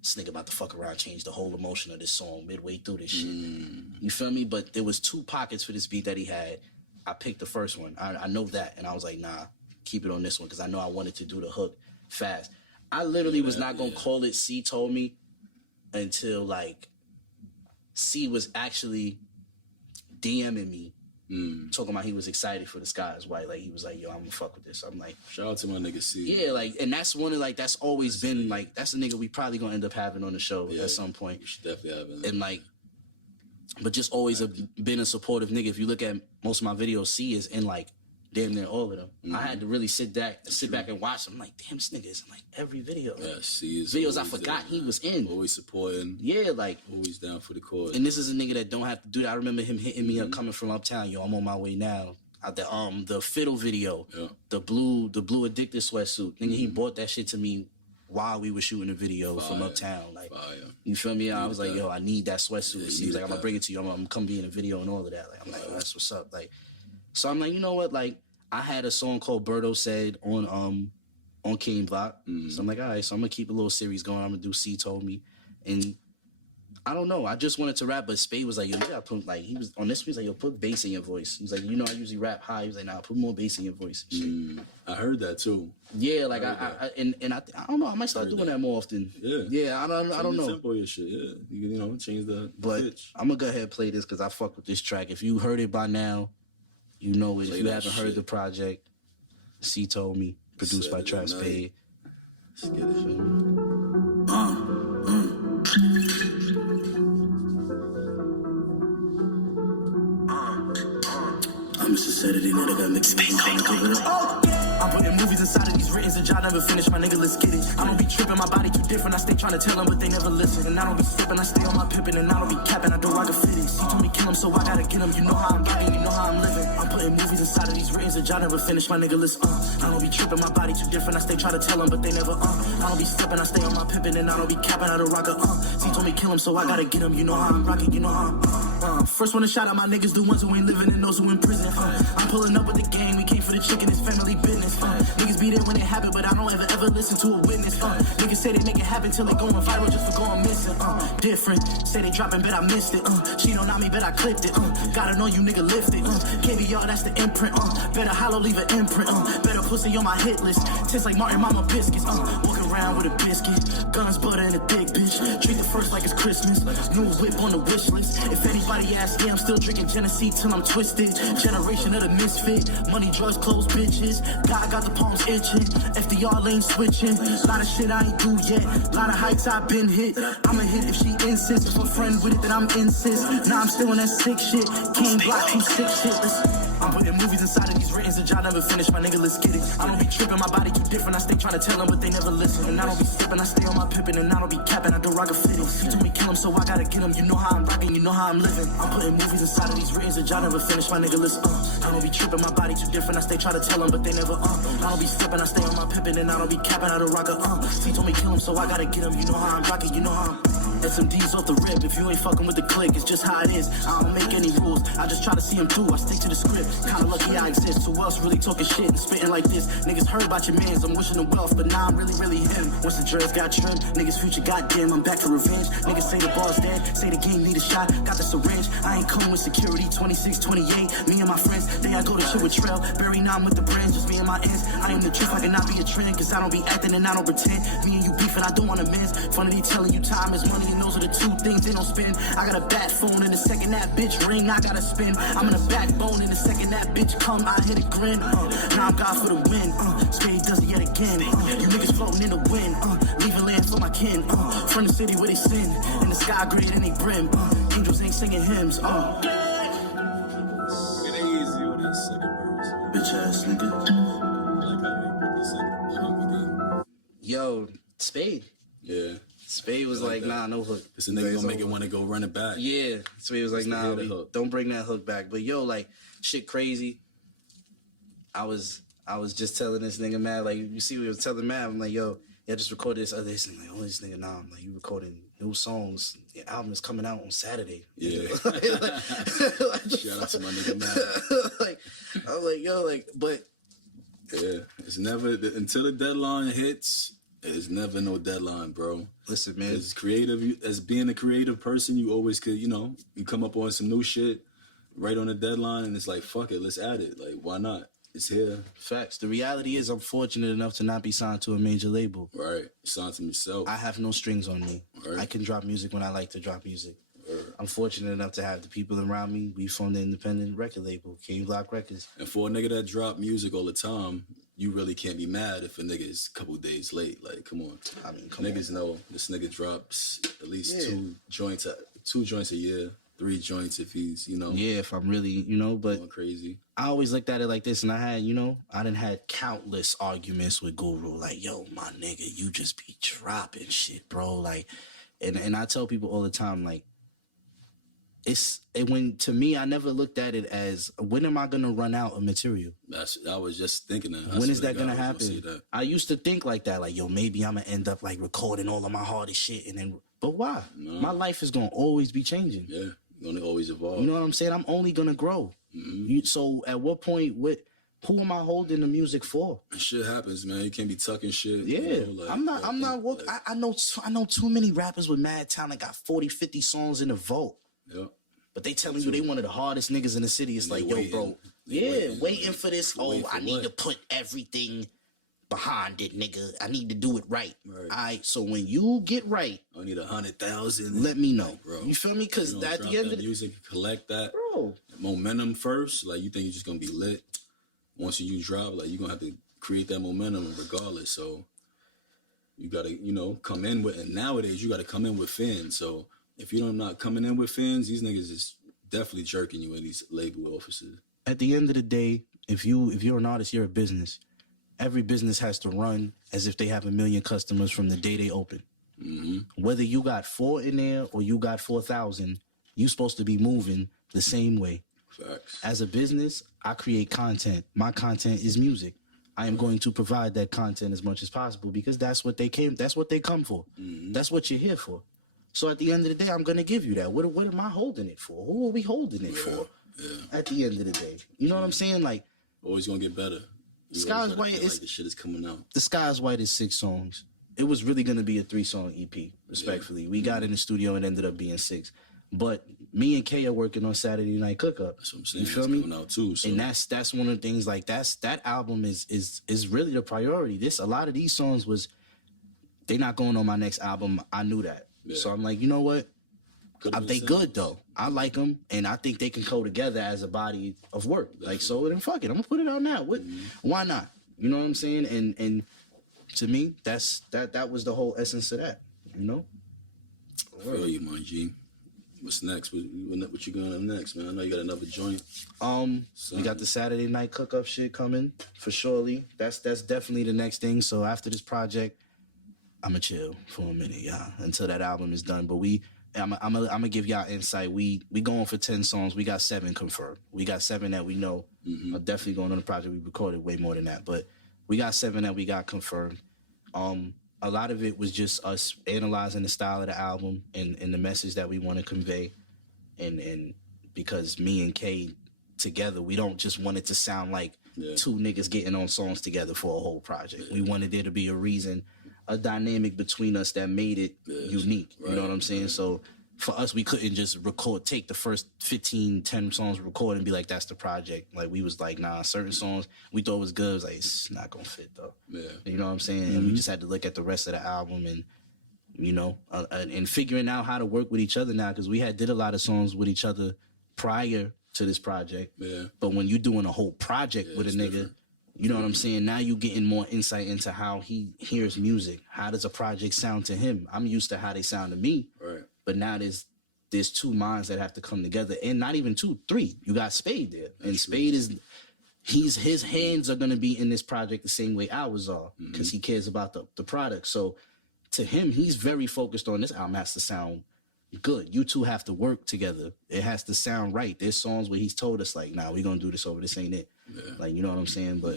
this nigga about to fuck around, change the whole emotion of this song midway through this shit. You feel me? But there was 2 pockets for this beat that he had. I picked the first one. I know that. And I was like, nah, keep it on this one because I know I wanted to do the hook fast. I literally was not going to call it C Told Me until like C was actually DMing me. Talking about he was excited for The Sky Is White. Like he was like, yo, I'm gonna fuck with this. I'm like, shout out to my nigga C. Yeah, like, and that's one of like that's always been like that's a nigga we probably gonna end up having on the show at some point. We should definitely have him. And like, but just always been a supportive nigga. If you look at most of my videos, C is in like damn near all of them. I had to really sit back and watch them. I'm like, damn, this nigga is in like every video. Yeah, C is videos I forgot he was in. Always supporting. Yeah, like always down for the cause. And this is a nigga that don't have to do that. I remember him hitting me up coming from uptown. Yo, I'm on my way now. The Fiddle video, the blue addicted sweatsuit. Nigga, he bought that shit to me while we were shooting the video from uptown. Like, you feel me? I was like, yo, I need that sweatsuit. He was like, I'm gonna bring it to you. I'm gonna come be in a video and all of that. Like, I'm like, oh, that's what's up. Like, So I'm like, you know what? Like, I had a song called Birdo Said on King Block. So I'm like, all right, so I'm gonna keep a little series going. I'm gonna do C Told Me. And I don't know. I just wanted to rap, but Spade was like, yo, you gotta put, like, he was on this, he was like, yo, put bass in your voice. He was like, you know, I usually rap high. He was like, nah, put more bass in your voice. I heard that too. Yeah, like I don't know. I might start doing that more often. Yeah. I don't know. Tempo your shit. Yeah, you know, change the But pitch. I'm gonna go ahead and play this because I fuck with this track. If you heard it by now, you know it. Play If you that haven't heard shit. the project, C Told Me, produced by Trap Spade. Let's get it, feel me? I'm Mr. Saturday night, I got mixed pain. I'm putting movies inside of these writtens and y'all never finish, my nigga, let's get it. I don't be tripping, my body too different, I stay trying to tell them, but they never listen. And I don't be slipping, I stay on my pippin', and I don't be capping, I do rock a fittings. He told me kill him, so I gotta get him, you know how I'm getting, you know how I'm living. I'm putting movies inside of these writtens and y'all never finish, my nigga, listen. I don't be tripping, my body too different, I stay trying to tell them, but they never, I don't be slipping, I stay on my pippin', and I don't be capping, I do rock a, He told me kill him, so I gotta get him, you know how I'm rocking, you know how I'm, First one to shout out my niggas, the ones who ain't living and those who in prison, I'm pulling up with the gang, we came for the chicken, it's family business, Niggas be there when it happen, but I don't ever listen to a witness, Niggas say they make it happen till they going viral just for going missing, Different, say they dropping, bet I missed it, She don't know me, bet I clipped it, Gotta know you nigga lifted, KBR, that's the imprint, Better hollow, leave an imprint, Better pussy on my hit list, tastes like Martin Mama biscuits, Walking around with a biscuit, guns, butter, and a dick, bitch. Treat the first like it's Christmas, new whip on the wish list. If anybody asks me, I'm still drinking Genesee till I'm twisted. Generation of the misfit, money, drugs, clothes, bitches. God got the palms itching, FDR lane switching. Lot of shit I ain't do yet, lot of heights I've been hit. I'ma hit if she insists, if a friend with it, then I'm insist. Now I'm still on that sick shit, King Block, 2 sick shit. I'm putting movies inside of these writtens and y'all never finish, my nigga, let's get it. I don't be tripping, my body too different, I stay trying to tell them, but they never listen. And I don't be slipping, I stay on my pippin', and I don't be capping, I do rock a fittings. He told me kill him, so I gotta get him, you know how I'm rocking, you know how I'm living. I'm putting movies inside of these writtens and y'all never finish, my nigga, listen. I don't be tripping, my body too different, I stay trying to tell them, but they never, I don't be slipping, I stay on my pippin', and I don't be capping, I do rock a, He told me kill him, so I gotta get him, you know how I'm rocking, you know how I'm. SMD's off the rip, if you ain't fucking with the clique, it's just how it is. I don't make any rules, I just try to see him through, I stick to the script. Kinda lucky I exist, who else really talking shit and spitting like this? Niggas heard about your mans, I'm wishing them wealth, but now I'm really him. Once the dreads got trimmed, niggas future goddamn, I'm back for revenge. Niggas say the ball's dead, say the game need a shot, got the syringe. I ain't coming with security, 26, 28, me and my friends. Then I go to shit with Trail, Barry 9 with the brands, just me and my ends. I am the truth, I cannot be a trend, cause I don't be acting and I don't pretend. Me and you beefing, I don't want amends. Funny telling you time is money, and those are the two things they don't spend. I got a bat phone in the second that bitch ring, I gotta spin. I'm in a backbone in the second that bitch come, I hit a grin. Now I'm God for the win. Spade does it yet again. You niggas floating in the wind. Leaving land for my kin. From the city where they sin. In the sky greater than they brim. Angels ain't singing hymns. Get easy on that second verse. Bitch ass nigga. I like how they put the second. Yo, Spade. Yeah. Spade was like, nah, no hook. This a nigga gonna make it want to go run it back. Yeah. Spade was like, nah, the hook. don't bring that hook back. But yo, like, shit crazy. I was just telling this nigga, man, like, you see what he was telling man, I'm like, yo, yeah, just recorded this other this and like, oh, this nigga, nah, I'm like, you recording new songs. Your album is coming out on Saturday. Yeah. Like, Shout out to my nigga, man. like, I was like, yo, like, but Yeah, it's never until the deadline hits. There's never no deadline, bro. listen, man, As creative, as being a creative person, you always could, you know, you come up on some new shit right on the deadline, and it's like, fuck it, let's add it. Like, why not? It's here. facts. The reality is I'm fortunate enough to not be signed to a major label. Right. Signed to myself. I have no strings on me. Right. I can drop music when I like to drop music. Right. I'm fortunate enough to have the people around me. We formed an independent record label, King Block Records. And for a nigga that drop music all the time, you really can't be mad if a nigga is a couple days late. Like, come on. I mean, come Niggas know this nigga drops at least Yeah. two joints a year, 3 joints if he's, you know, Yeah, if I'm really, but going crazy. I always looked at it like this, and I had, I done had countless arguments with Guru, like, yo, my nigga, you just be dropping shit, bro. Like, and I tell people all the time, like, to me, I never looked at it as, when am I gonna run out of material? I was just thinking that. When is that gonna happen? I used to think like that, like, yo, maybe I'm gonna end up like recording all of my hardest shit, but why? No. My life is gonna always be changing. Yeah, you're gonna always evolve. You know what I'm saying? I'm only gonna grow. So at what point, who am I holding the music for? Shit happens, man. You can't be tucking shit. Yeah, you know, I'm not. I know too many rappers with mad talent got 40, 50 songs in the vault. Yeah. But they telling you they one of the hardest niggas in the city. It's like, yo, bro, waiting for this. Oh, I need to put everything behind it, nigga. I need to do it right. All right. So when you get right, I need 100,000. Let me know, like, bro. You feel me? Because at the end of the music, collect that bro momentum first. Like, you think you're just gonna be lit once you drop. Like, you're gonna have to create that momentum regardless. So you gotta, come in with. And nowadays, you gotta come in with fans. So if you're not coming in with fans, these niggas is definitely jerking you in these label offices. At the end of the day, if you're an artist, you're a business. Every business has to run as if they have 1 million customers from the day they open. Whether you got 4 in there or you got 4,000, you're supposed to be moving the same way. Facts. As a business, I create content. My content is music. I am going to provide that content as much as possible because that's what they come for. That's what you're here for. So at the end of the day, I'm gonna give you that. What am I holding it for? Who are we holding it for? Yeah. At the end of the day, you know what I'm saying? Like, always gonna get better. Sky's White is like the shit is coming out. The Sky's White is 6 songs. It was really gonna be a 3-song EP. Respectfully, we got in the studio and ended up being 6. But me and Kay are working on Saturday Night Cookup. That's what I'm saying. You feel me? Coming out too, so. And that's one of the things. Like that album is really the priority. A lot of these songs they not going on my next album. I knew that. Yeah. So I'm like, you know what? They good though. I like them, and I think they can go together as a body of work. Definitely. Like, so then fuck it, I'm gonna put it out now. Why not? You know what I'm saying? And to me, that was the whole essence of that. You know. I feel you, my G. What's next? What you going on next, man? I know you got another joint. We got the Saturday Night Cookup shit coming for surely. That's definitely the next thing. So after this project, I'ma chill for a minute, y'all, until that album is done. But I'm gonna give y'all insight. We going for 10 songs. We got 7 confirmed. We got 7 that we know are definitely going on the project. We recorded way more than that, but we got 7 that we got confirmed. A lot of it was just us analyzing the style of the album and the message that we want to convey, and because me and Kay together, we don't just want it to sound like 2 niggas getting on songs together for a whole project. We wanted there to be a reason, a dynamic between us that made it unique. You know what I'm saying? So for us, we couldn't just take the first 15, 10 songs record and be like, that's the project. Like, we was like, nah, certain songs we thought was good. It was like, it's not gonna fit though. Yeah. You know what I'm saying? And we just had to look at the rest of the album and, and figuring out how to work with each other now, because we did a lot of songs with each other prior to this project. Yeah. But when you're doing a whole project with a nigga, different. You know what I'm saying? Now you getting more insight into how he hears music. How does a project sound to him? I'm used to how they sound to me. Right. But now there's 2 minds that have to come together. And not even 2, 3. You got Spade there. And Spade his hands are gonna be in this project the same way ours are. Because he cares about the product. So to him, he's very focused on this album has to sound good. You 2 have to work together. It has to sound right. There's songs where he's told us like, nah, we're gonna do this over. This ain't it. Yeah. Like, you know what I'm saying? But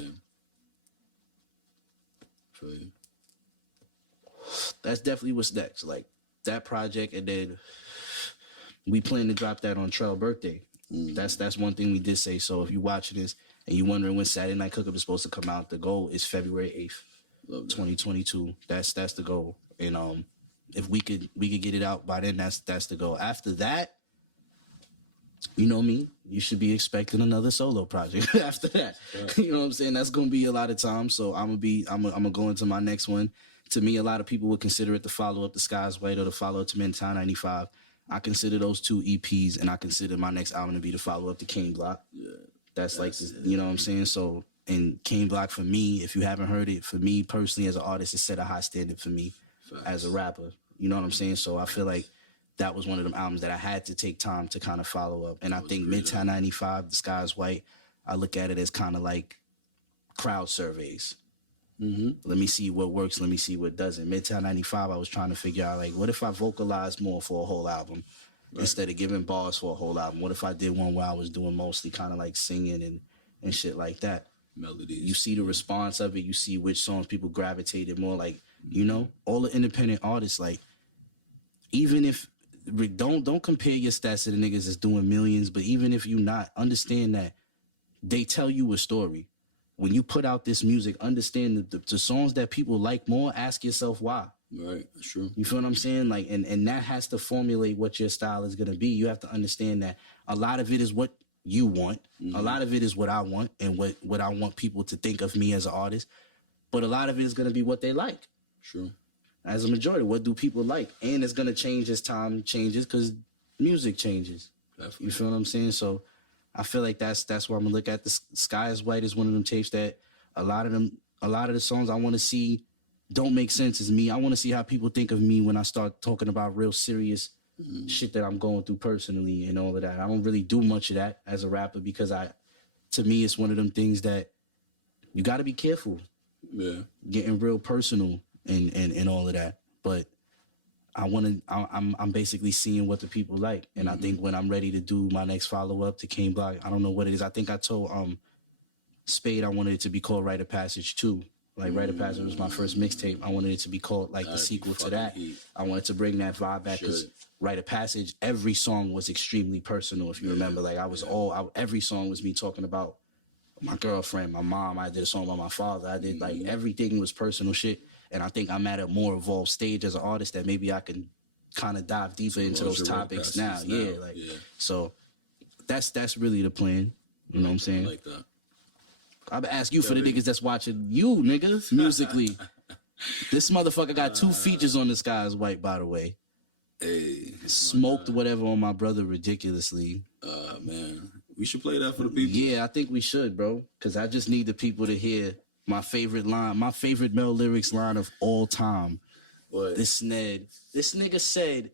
that's definitely what's next. Like that project, and then we plan to drop that on Trell's birthday. That's one thing we did say. So if you're watching this and you're wondering when Saturday Night Cookup is supposed to come out, the goal is February 8th, 2022. That's the goal. And if we could get it out by then, that's the goal. After that, you know me, you should be expecting another solo project after that. Right. You know what I'm saying? That's gonna be a lot of time. So I'm gonna go into my next one. To me, a lot of people would consider it the follow-up to Sky's White or the follow-up to Midtown 95. I consider those 2 EPs, and I consider my next album to be the follow-up to King Block. Yeah. That's like, you know what I'm saying? So, and King Block, for me, if you haven't heard it, for me personally as an artist, it set a high standard for me as a rapper. You know what I'm saying? So I feel like that was one of them albums that I had to take time to kind of follow up. And I think Midtown 95, The Sky's White, I look at it as kind of like crowd surveys. Let me see what works. Let me see what doesn't. Midtown 95, I was trying to figure out, like, what if I vocalized more for a whole album instead of giving bars for a whole album? What if I did one where I was doing mostly kind of like singing and shit like that? Melodies. You see the response of it. You see which songs people gravitated more. Like, all the independent artists, like, even if don't compare your stats to the niggas that's doing millions. But even if you not, understand that they tell you a story. When you put out this music, understand the songs that people like more. Ask yourself why. Right, that's true. You feel what I'm saying? Like, and that has to formulate what your style is gonna be. You have to understand that a lot of it is what you want. A lot of it is what I want and what I want people to think of me as an artist. But a lot of it is gonna be what they like. True. As a majority, what do people like? And it's gonna change as time changes because music changes. Definitely. You feel what I'm saying? So I feel like that's where I'm gonna look at. The Sky is White is one of them tapes that a lot of the songs I want to see don't make sense as me. I want to see how people think of me when I start talking about real serious shit that I'm going through personally and all of that. I don't really do much of that as a rapper because to me, it's one of them things that you got to be careful. Yeah. Getting real personal and all of that. But I'm basically seeing what the people like. And I think when I'm ready to do my next follow-up to Kane Block, I don't know what it is. I think I told Spade I wanted it to be called Rite of Passage 2. Like Rite of Passage was my first mixtape. I wanted it to be called like the sequel to that. I wanted to bring that vibe back because Rite of Passage, every song was extremely personal. If you remember, like every song was me talking about my girlfriend, my mom. I did a song about my father. I did like everything was personal shit. And I think I'm at a more evolved stage as an artist that maybe I can kind of dive deeper into those topics now. So that's really the plan. You know what I'm saying? I like that. I'm gonna ask you for the niggas that's watching you, niggas, musically. This motherfucker got 2 features on The Sky is White, by the way. Hey. Smoked whatever on my brother ridiculously. Man. We should play that for the people. Yeah, I think we should, bro. Because I just need the people to hear my favorite line, my favorite Mel Lyrics line of all time. What? This nigga said,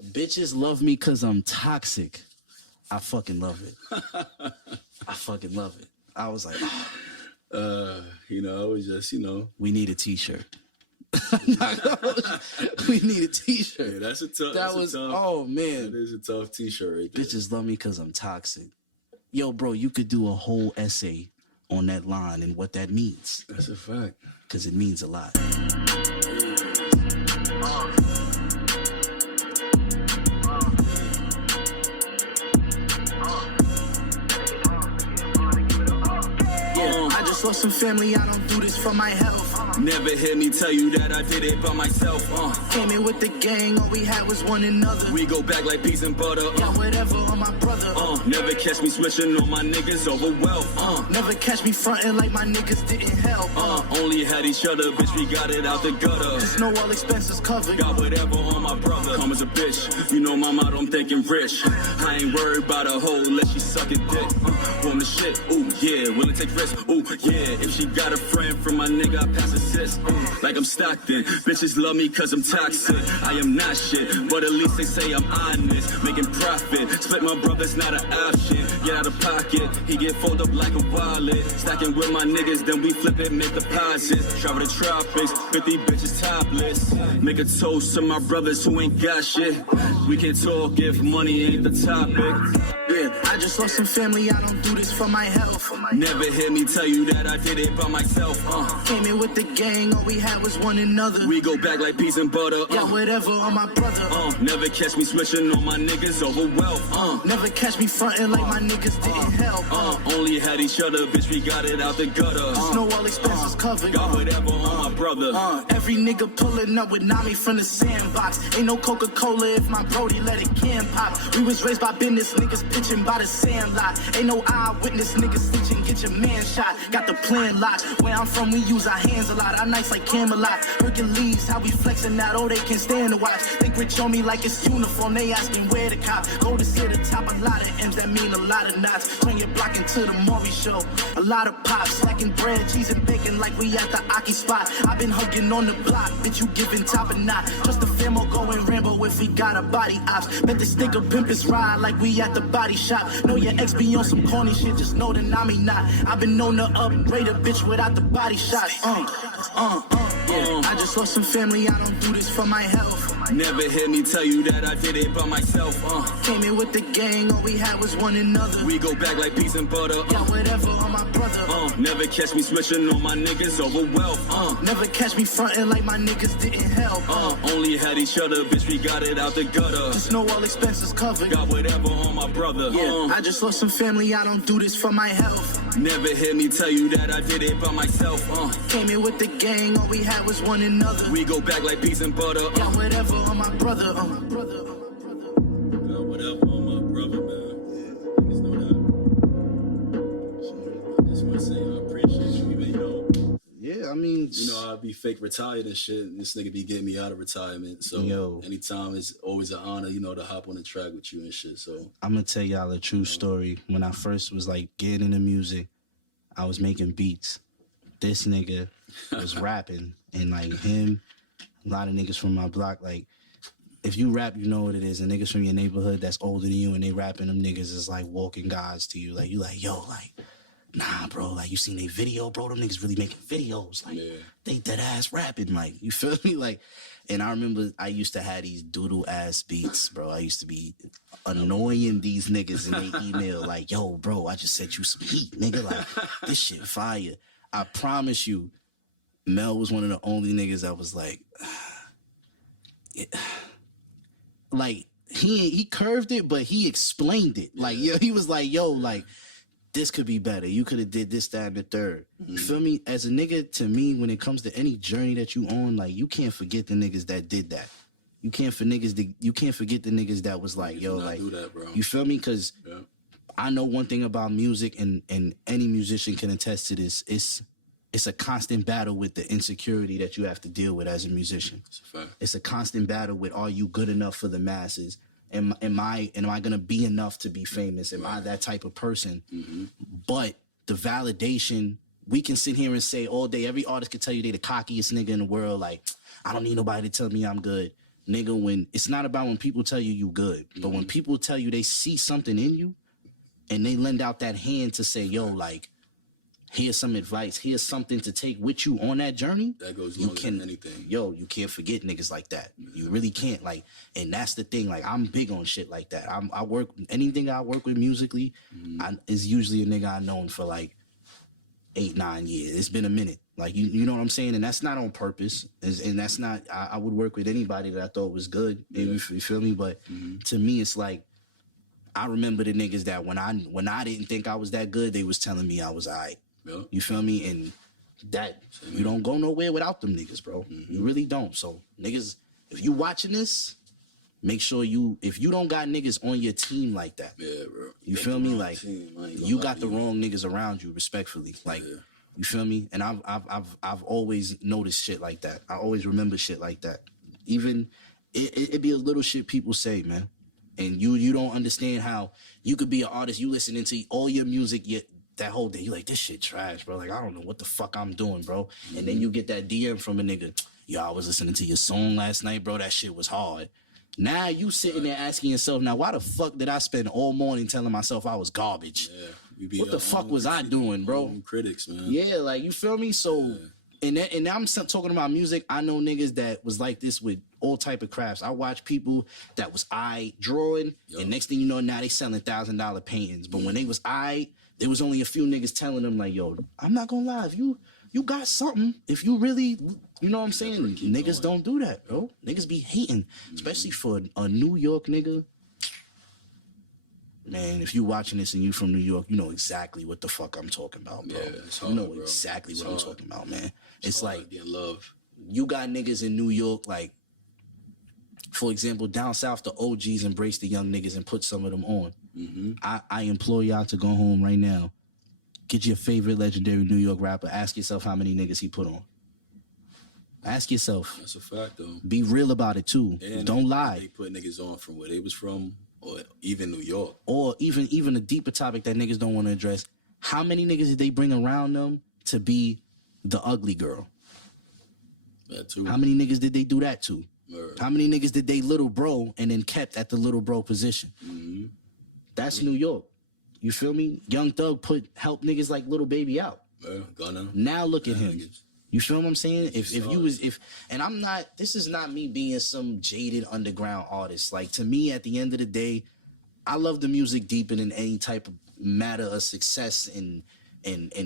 bitches love me because I'm toxic. I fucking love it. I fucking love it. I was like, it was just, we need a t-shirt. We need a t-shirt. Yeah, that's a tough. Oh man, that is a tough t-shirt right there. Bitches love me because I'm toxic. Yo, bro, you could do a whole essay on that line and what that means. That's a fact. Because it means a lot. I just lost some family, I don't do this for my health. Never hear me tell you that I did it by myself. Came in with the gang, all we had was one another. We go back like peas and butter. Got whatever on my brother. Never catch me switching on my niggas over wealth. Never catch me fronting like my niggas didn't help. Only had each other, bitch, we got it out the gutter. Just know all expenses covered. Got whatever on my brother. Come as a bitch, you know my motto, I'm thinking rich. I ain't worried about a hoe unless she sucking dick. On the shit, ooh yeah, will it take risks? Ooh yeah, if she got a friend from my nigga, I pass assist. Like I'm Stockton, bitches love me cause I'm toxic. I am not shit, but at least they say I'm honest. Making profit, split my brother's not an option. Get out of pocket, he get folded up like a wallet. Stacking with my niggas, then we flip it, make deposits. Travel the tropics, 50 bitches topless. Make a toast to my brothers who ain't got shit. We can talk if money ain't the topic. Yeah, I just lost some family, I don't do this for my health. Never hear me tell you that I did it by myself. Came in with the gang, all we had was one another. We go back like peas and butter. Got whatever on my brother. Never catch me switching on my niggas over wealth. Never catch me fronting like my niggas didn't help. Only had each other, bitch, we got it out the gutter. Just know all expenses covered. Got whatever on my brother. Every nigga pulling up with Namiii from the sandbox. Ain't no Coca-Cola if my Brody let it can pop. We was raised by business niggas pitching by the sandlot. Ain't no eyewitness niggas snitching, get your man shot. Got the plan locked. Where I'm from, we use our hands a lot. Our nights like Camelot. Hercules, how we flexing out, oh they can't stand to watch. Think rich on me like it's uniform, they asking where the cop. Go to sit atop a lot of M's, that mean a lot of knots. Turn your block into the Maury show. A lot of pop, stacking bread, cheese and bacon like we at the Aki spot. I've been hugging on the block, bitch you giving top or not. Just the famo going Rambo if we got a body ops. Bet the sticker pimp is ride like we at the body shop. Know your ex be on some corny shit, just know that Namiii not. I've been known to upgrade a bitch without the body shots. Yeah, I just lost some family, I don't do this for my health. Never hear me tell you that I did it by myself. Came in with the gang, all we had was one another. We go back like peas and butter. Got whatever on my brother. Never catch me switching on my niggas over wealth. Never catch me frontin' like my niggas didn't help. Only had each other, bitch, we got it out the gutter. Just know all expenses covered. Got whatever on my brother. I just lost some family, I don't do this for my health. Never hear me tell you that I did it by myself. Came in with the gang, all we had was one another. We go back like peas and butter. Got whatever on my brother. Got whatever on my brother, man. Niggas know that. I just want to say I appreciate you, even Yeah, I mean, I'd be fake retired and shit, and this nigga be getting me out of retirement. So anytime it's always an honor, to hop on the track with you and shit. So I'm gonna tell y'all a true story. When I first was like getting into music, I was making beats. This nigga was rapping, and like him, a lot of niggas from my block, like if you rap, you know what it is. And niggas from your neighborhood that's older than you and they rapping, them niggas is like walking gods to you. Like you like, yo, like, nah, bro, like you seen they video, bro, them niggas really making videos. Like they dead ass rapping, like, you feel me? Like, and I remember I used to have these doodle ass beats, bro. I used to be annoying these niggas in their email, like, yo, bro, I just sent you some heat, nigga. Like, this shit fire. I promise you, Mel was one of the only niggas that was like, like he curved it, but he explained it. Like, yo, he was like, yo, like, this could be better. You could have did this, that, and the third. You feel me? As a nigga, to me, when it comes to any journey that you on, like, you can't forget the niggas that did that. You can't forget the niggas that was like, yo, like, do that, bro. You feel me? Because I know one thing about music, and any musician can attest to this. It's a constant battle with the insecurity that you have to deal with as a musician. It's a fact. It's a constant battle with, are you good enough for the masses? Am I gonna be enough to be famous? Am I that type of person? But the validation, we can sit here and say all day, every artist can tell you they the cockiest nigga in the world. Like, I don't need nobody to tell me I'm good. Nigga, when it's not about when people tell you good, but when people tell you they see something in you and they lend out that hand to say, yo, like, here's some advice, here's something to take with you on that journey. That goes longer than anything. Yo, you can't forget niggas like that. You really can't. Like, and that's the thing. Like, I'm big on shit like that. I work, anything I work with musically, is usually a nigga I known for like 8-9 years. It's been a minute. Like, you know what I'm saying? And that's not on purpose. And that's not, I would work with anybody that I thought was good. You feel me? But to me, it's like, I remember the niggas that when I didn't think I was that good, they was telling me I was all right. Yep. You feel me? And that, you don't go nowhere without them niggas, bro. You really don't. So, niggas, if you watching this, make sure if you don't got niggas on your team like that, bro. you feel me? Like, you got the wrong niggas around you, respectfully. Like, you feel me? And I've always noticed shit like that. I always remember shit like that. Even, it be a little shit people say, man. And you don't understand how you could be an artist, you listening to all your music, yet that whole day, you like, this shit trash, bro. Like, I don't know what the fuck I'm doing, bro. And then you get that DM from a nigga, yo, I was listening to your song last night, bro. That shit was hard. Now you sitting there asking yourself, now why the fuck did I spend all morning telling myself I was garbage? What the fuck was I doing, bro? Critics, man. Yeah, like, you feel me? So, and now I'm talking about music. I know niggas that was like this with all type of crafts. I watch people that was drawing, and next thing you know, now they selling $1,000 paintings. But when they was there was only a few niggas telling them, like, yo, I'm not gonna lie, if you got something, if you really, you know what I'm saying? Niggas don't do that, bro. Niggas be hating, especially for a New York nigga. Man, if you watching this and you from New York, you know exactly what the fuck I'm talking about, bro. It's hard, you know bro. exactly what I'm talking about, man. It's like, being loved. You got niggas in New York, like, for example, down south, the OGs embrace the young niggas and put some of them on. I implore y'all to go home right now. Get your favorite legendary New York rapper. Ask yourself how many niggas he put on. Ask yourself. That's a fact, though. Be real about it, too. And don't lie. They put niggas on from where they was from, or even New York. Or even a deeper topic that niggas don't want to address. How many niggas did they bring around them to be the ugly girl? That too. How many niggas did they do that to? Word. How many niggas did they little bro and then kept at the little bro position? That's New York. You feel me? Young Thug helped niggas like Little Baby out. Gunna. Now look at him. You feel what I'm saying? And I'm not, this is not me being some jaded underground artist. Like, to me, at the end of the day, I love the music deeper than any type of matter of success and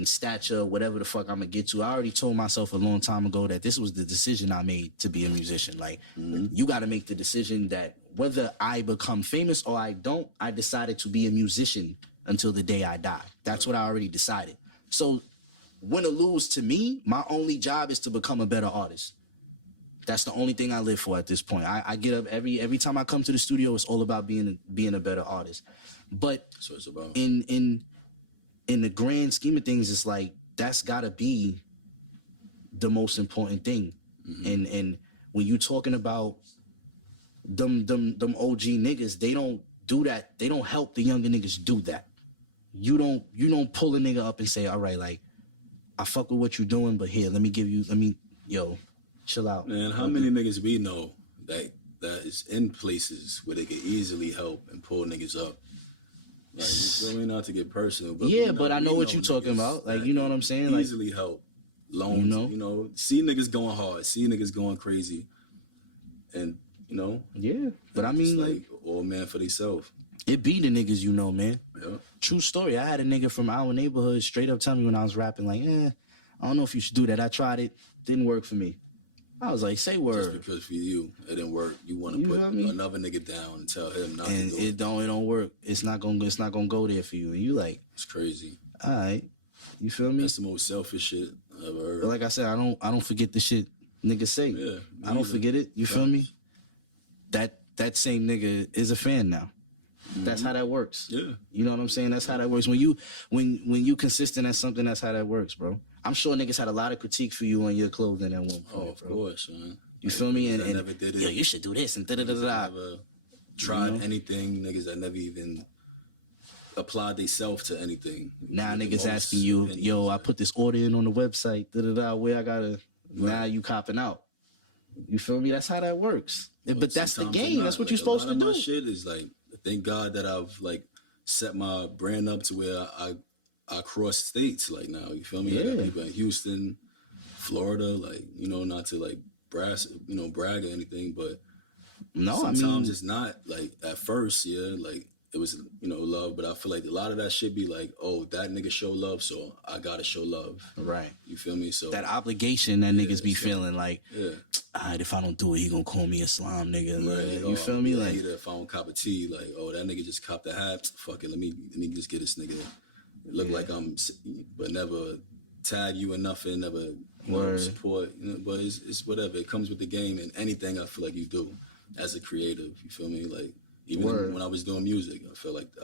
stature, whatever the fuck I'm gonna get to. I already told myself a long time ago that this was the decision I made to be a musician. Like, you gotta make the decision that whether I become famous or I don't, I decided to be a musician until the day I die. That's what I already decided. So, win or lose, to me, my only job is to become a better artist. That's the only thing I live for at this point. I get up every time I come to the studio, it's all about being a better artist. But that's what it's about. In the grand scheme of things, it's like that's gotta be the most important thing. And when you talking about them OG niggas, they don't do that. They don't help the younger niggas do that. You don't pull a nigga up and say, all right, like, I fuck with what you're doing, but here, yo, chill out. Man, how many niggas we know that is in places where they can easily help and pull niggas up? Like, you feel me? Not to get personal, but yeah, but I know what you're talking about. Like, you know what I'm saying? Like, easily help. Loans, you know, see niggas going hard, see niggas going crazy, and you know. Yeah, but I mean, like, all man for themselves. It be the niggas you know, man. Yeah. True story. I had a nigga from our neighborhood straight up tell me when I was rapping, like, I don't know if you should do that. I tried it. Didn't work for me. I was like, say word. Just because for you, it didn't work. You want to put another nigga down and tell him not to do it. It don't work. It's not gonna go there for you. And you like, it's crazy. All right. You feel me? That's the most selfish shit I've ever heard. But like I said, I don't forget the shit niggas say. Yeah, I don't forget it. You feel me? That same nigga is a fan now. That's how that works. Yeah. You know what I'm saying? That's how that works. When you consistent at something, that's how that works, bro. I'm sure niggas had a lot of critique for you on your clothing at one point, bro. Of course, man. You feel me? And never did it. Yo, you should do this and da-da-da-da. Never tried anything. Niggas that never even applied themselves to anything. Now niggas asking you, yo, I put this order in on the website, da-da-da, where I gotta, right. Now you copping out. You feel me? That's how that works. But that's the game. That's what you're supposed to do. My shit is like, thank God that I've like set my brand up to where I cross states like now. You feel me? Yeah. I got people in Houston, Florida, like, you know, not to like brag or anything, but sometimes it's not like at first, like it was, you know, love, but I feel like a lot of that shit be like, oh, that nigga show love, so I gotta show love. Right. You feel me? So that obligation that niggas be feeling like, yeah. All right, if I don't do it, he gonna call me a slime nigga. Right. Like, you feel me? Like, if I don't cop a tea, like, oh, that nigga just copped a hat. Fuck it, let me just get this nigga. Look like I'm, but never tag you or nothing, never support. You know, but it's whatever. It comes with the game, and anything I feel like you do as a creative. You feel me? Like even when I was doing music, I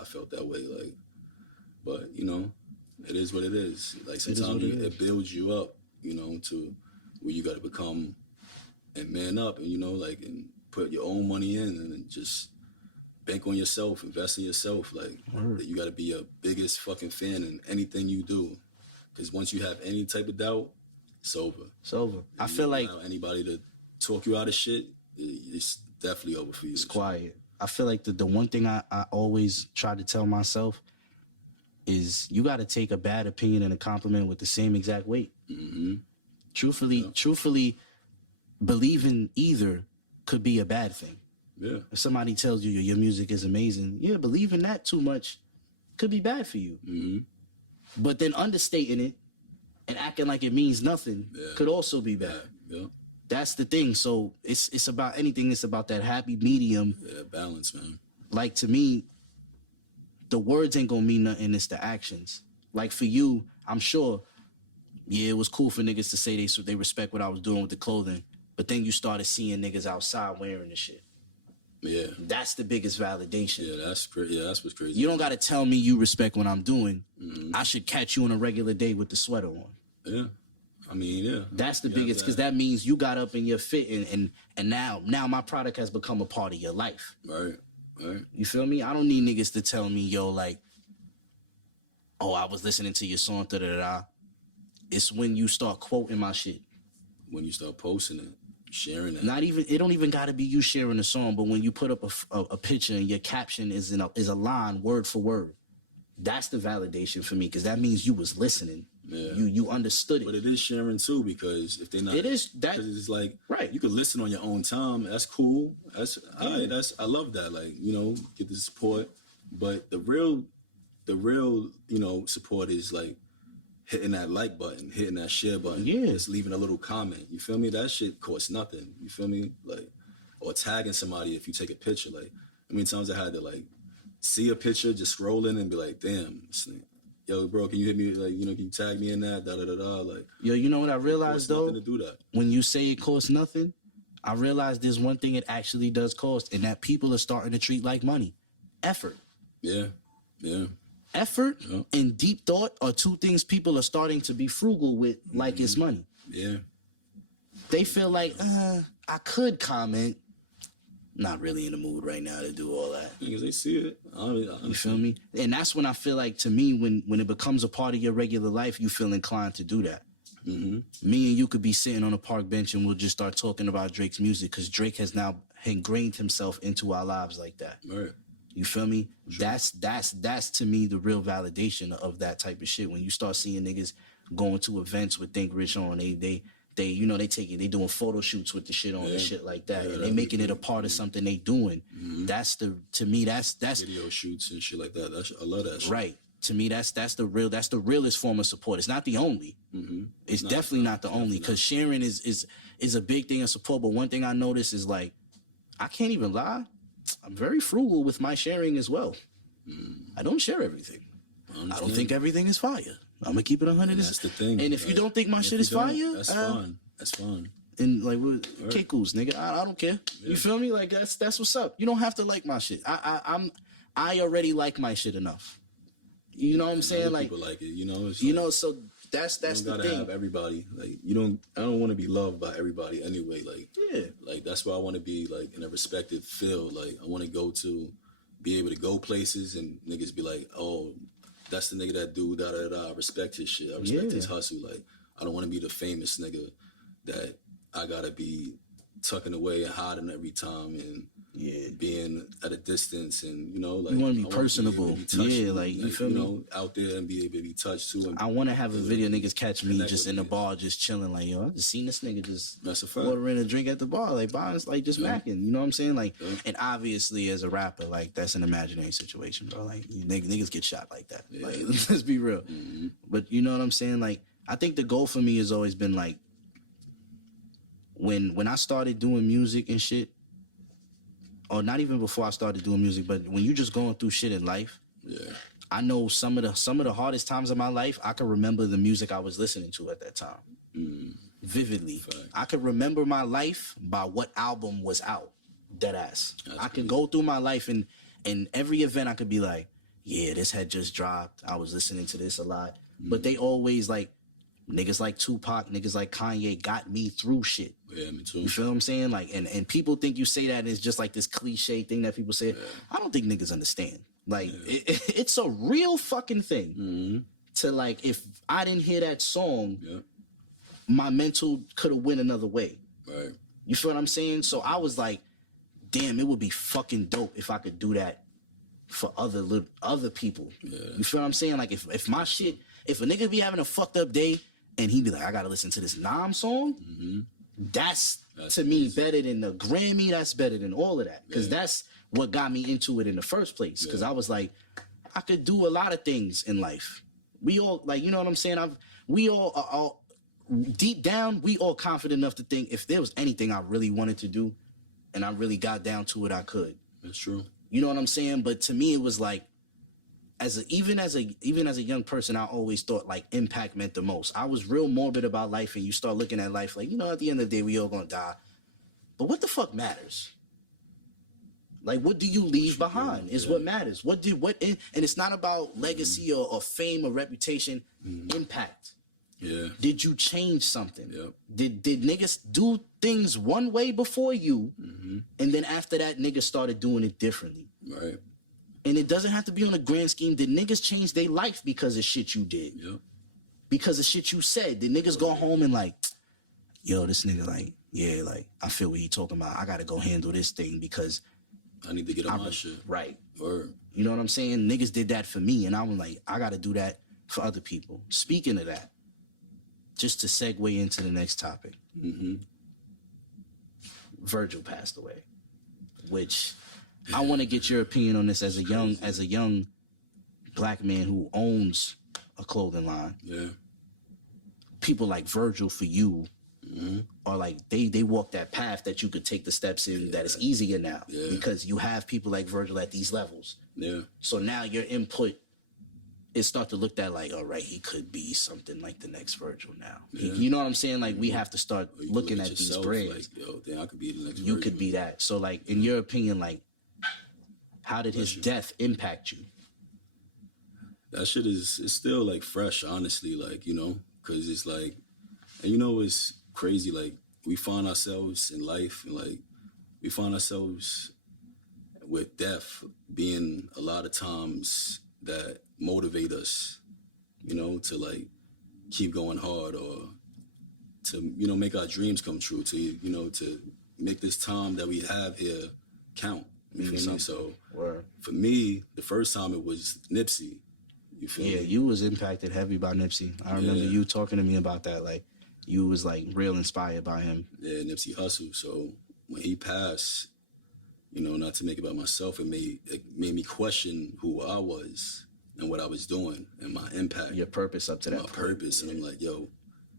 felt that way. Like, but you know, it is what it is. Like sometimes it builds you up. You know, to where you got to become and man up, and you know, like, and put your own money in, and then just bank on yourself, invest in yourself. Like, you got to be your biggest fucking fan in anything you do, because once you have any type of doubt, it's over. It's over. I feel like anybody to talk you out of shit, it's definitely over for you. It's quiet. I feel like the one thing I always try to tell myself is you got to take a bad opinion and a compliment with the same exact weight. Mm-hmm. Truthfully, believing either could be a bad thing. Yeah. If somebody tells you your music is amazing, believing that too much could be bad for you. Mm-hmm. But then understating it and acting like it means nothing could also be bad. Yeah. That's the thing. So it's about anything. It's about that happy medium. Yeah, balance, man. Like, to me, the words ain't gonna mean nothing. It's the actions. Like, for you, I'm sure, it was cool for niggas to say they respect what I was doing with the clothing. But then you started seeing niggas outside wearing the shit. Yeah. That's the biggest validation. Yeah, that's crazy. Yeah, that's what's crazy. You don't got to tell me you respect what I'm doing. Mm-hmm. I should catch you on a regular day with the sweater on. Yeah. I mean, yeah. That's the biggest, because that means you got up in your fit, and now my product has become a part of your life. Right. You feel me? I don't need niggas to tell me, yo, like, oh, I was listening to your song, da-da-da-da. It's when you start quoting my shit. When you start posting it, sharing it. It don't even got to be you sharing the song, but when you put up a picture and your caption is a line word for word, that's the validation for me, because that means you was listening. Yeah. You understood it. But it is sharing too, because if they're not, It is that- it's like right. You could listen on your own time. That's cool. That's I love that. Like, you know, get the support. But the real support is like hitting that like button, hitting that share button, just leaving a little comment. You feel me? That shit costs nothing. You feel me? Like, or tagging somebody if you take a picture. Like, how many times I had to like see a picture, just scroll in and be like, damn, yo, bro, can you hit me? Like, you know, can you tag me in that? Da da da da. Like, yo, you know what I realized though? Nothing to do that. When you say it costs nothing, I realized there's one thing it actually does cost, and that people are starting to treat like money: effort. Yeah. Effort and deep thought are two things people are starting to be frugal with, like it's money. Yeah. They feel like, I could comment. Not really in the mood right now to do all that. Because they see it. You feel me? And that's when I feel like, to me, when it becomes a part of your regular life, you feel inclined to do that. Mm-hmm. Me and you could be sitting on a park bench and we'll just start talking about Drake's music, because Drake has now ingrained himself into our lives like that. Right. You feel me? Sure. That's to me the real validation of that type of shit. When you start seeing niggas going to events with Think Rich on, they you know, they doing photo shoots with the shit on and shit like that, and they making it a part of something they doing. Mm-hmm. That's video shoots and shit like that. I love that shit. Right. To me, that's the realest form of support. It's not the only. Mm-hmm. It's definitely not the only, because sharing is a big thing of support. But one thing I notice is, like, I can't even lie, I'm very frugal with my sharing as well. I don't share everything. I don't think everything is fire. I'm gonna keep it 100. That's the thing. And if you don't think my shit is fire, that's fine. That's fine. And like, Kiku's, nigga, I don't care. Yeah. You feel me? Like, that's what's up. You don't have to like my shit. I already like my shit enough. You know what I'm saying? Like, people like it. You know. It's you like, know. So that's the gotta thing. Have everybody. Like, you don't. I don't want to be loved by everybody anyway. Like, Like, that's why I want to be like in a respected field. Like, I want to be able to go places and niggas be like, oh, that's the nigga that do da da da. I respect his shit. I respect his hustle. Like, I don't want to be the famous nigga that I gotta be tucking away and hiding every time and being at a distance, and, you know, like, you want to be personable. Like, you feel me? Know, out there and be able to be touched too. And I want to have a video niggas catch me just in the bar, just chilling. Like, yo, I just seen this nigga just ordering a drink at the bar, like, buying, like, just macking. You know what I'm saying? Like, and obviously as a rapper, like, that's an imaginary situation, bro. Like, niggas get shot like that. Like, let's be real. Mm-hmm. But you know what I'm saying? Like, I think the goal for me has always been, like, when I started doing music and shit, or not even before I started doing music, but when you just going through shit in life, I know some of the hardest times of my life, I can remember the music I was listening to at that time. Vividly. Fact. I could remember my life by what album was out. Deadass. I could go through my life, and every event I could be like, yeah, this had just dropped. I was listening to this a lot. But they always, like, niggas like Tupac, niggas like Kanye got me through shit. Yeah, me too. You feel what I'm saying? Like, and people think you say that and it's just like this cliche thing that people say. Yeah. I don't think niggas understand. Like, it's a real fucking thing to, like, if I didn't hear that song, my mental could have went another way. Right. You feel what I'm saying? So I was like, damn, it would be fucking dope if I could do that for other people. Yeah. You feel what I'm saying? Like, if my shit, if a nigga be having a fucked up day and he be like, I gotta listen to this Nam song, that's to me better than the Grammy. That's better than all of that, because that's what got me into it in the first place. Because I was like, I could do a lot of things in life. We all, like, you know what I'm saying? We all are deep down, we all confident enough to think if there was anything I really wanted to do and I really got down to it, I could. That's true. You know what I'm saying? But to me, it was like, even as a young person, I always thought, like, impact meant the most. I was real morbid about life, and you start looking at life like, you know, at the end of the day, we all gonna die. But what the fuck matters? Like, what do you leave behind is what matters. And it's not about legacy or fame or reputation. Impact. Yeah. Did you change something? Yep. Did niggas do things one way before you, and then after that, niggas started doing it differently? Right. And it doesn't have to be on a grand scheme. Did niggas change their life because of shit you did? Yep. Because of shit you said? Did niggas go home and like, yo, this nigga, like, yeah, like, I feel what he talking about. I gotta go handle this thing because I need to get on my shit. Right. Or, you know what I'm saying? Niggas did that for me, and I was like, I gotta do that for other people. Speaking of that, just to segue into the next topic, Virgil passed away, which I want to get your opinion on this as a young black man who owns a clothing line. Yeah. People like Virgil for you are like they walk that path that you could take the steps in that is easier now because you have people like Virgil at these levels. Yeah. So now your input is start to look at like, all right, he could be something like the next Virgil now. Yeah. You know what I'm saying? Like we have to start looking at these brands. Like, yo, then I could be the next You Virgil. could be that. So like in your opinion, like how did his death impact you? That shit is still like fresh, honestly, like, you know, because it's like, and you know, it's crazy. Like we find ourselves in life and like we find ourselves with death being a lot of times that motivate us, you know, to like keep going hard or to, you know, make our dreams come true, to, you know, to make this time that we have here count. You feel me? So for me, the first time it was Nipsey. You feel me? Yeah, you was impacted heavy by Nipsey. I remember you talking to me about that. Like, you was like real inspired by him. Yeah, Nipsey Hussle. So when he passed, you know, not to make it about myself, it made me question who I was and what I was doing and my impact. Your purpose up to that point. My purpose. And I'm like, yo,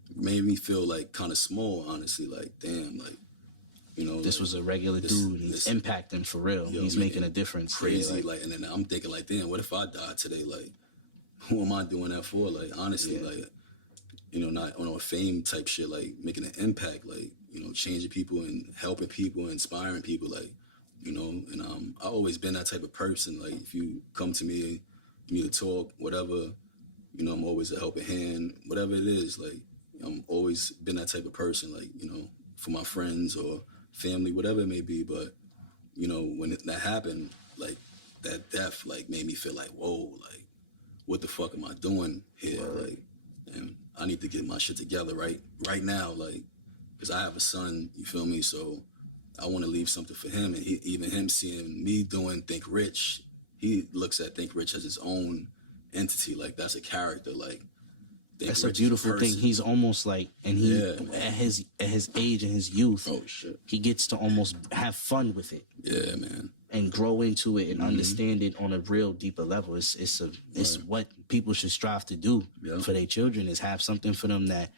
it made me feel like kind of small, honestly. Like, damn, like, you know. This was a regular dude. He's impacting for real. Yo, he's making a difference. Crazy. Yeah, like, and then I'm thinking like, damn, what if I died today? Like, who am I doing that for? Like, honestly, like, you know, not on a fame type shit, like making an impact, like, you know, changing people and helping people, inspiring people, like, you know, and I always been that type of person. Like, if you come to me, you need to talk, whatever, you know, I'm always a helping hand, whatever it is. Like, I'm always been that type of person, like, you know, for my friends or family, whatever it may be. But, you know, when that happened, like, that death, like, made me feel like, whoa, like, what the fuck am I doing here? Like, and I need to get my shit together right now, like, because I have a son, you feel me? So I want to leave something for him. And even him seeing me doing Think Rich, he looks at Think Rich as his own entity. Like, that's a character. Like, Think that's Rich a beautiful thing. He's almost like, and he at his age and his youth, he gets to almost have fun with it. Yeah, man. And grow into it and understand it on a real deeper level. It's what people should strive to do for their children, is have something for them that,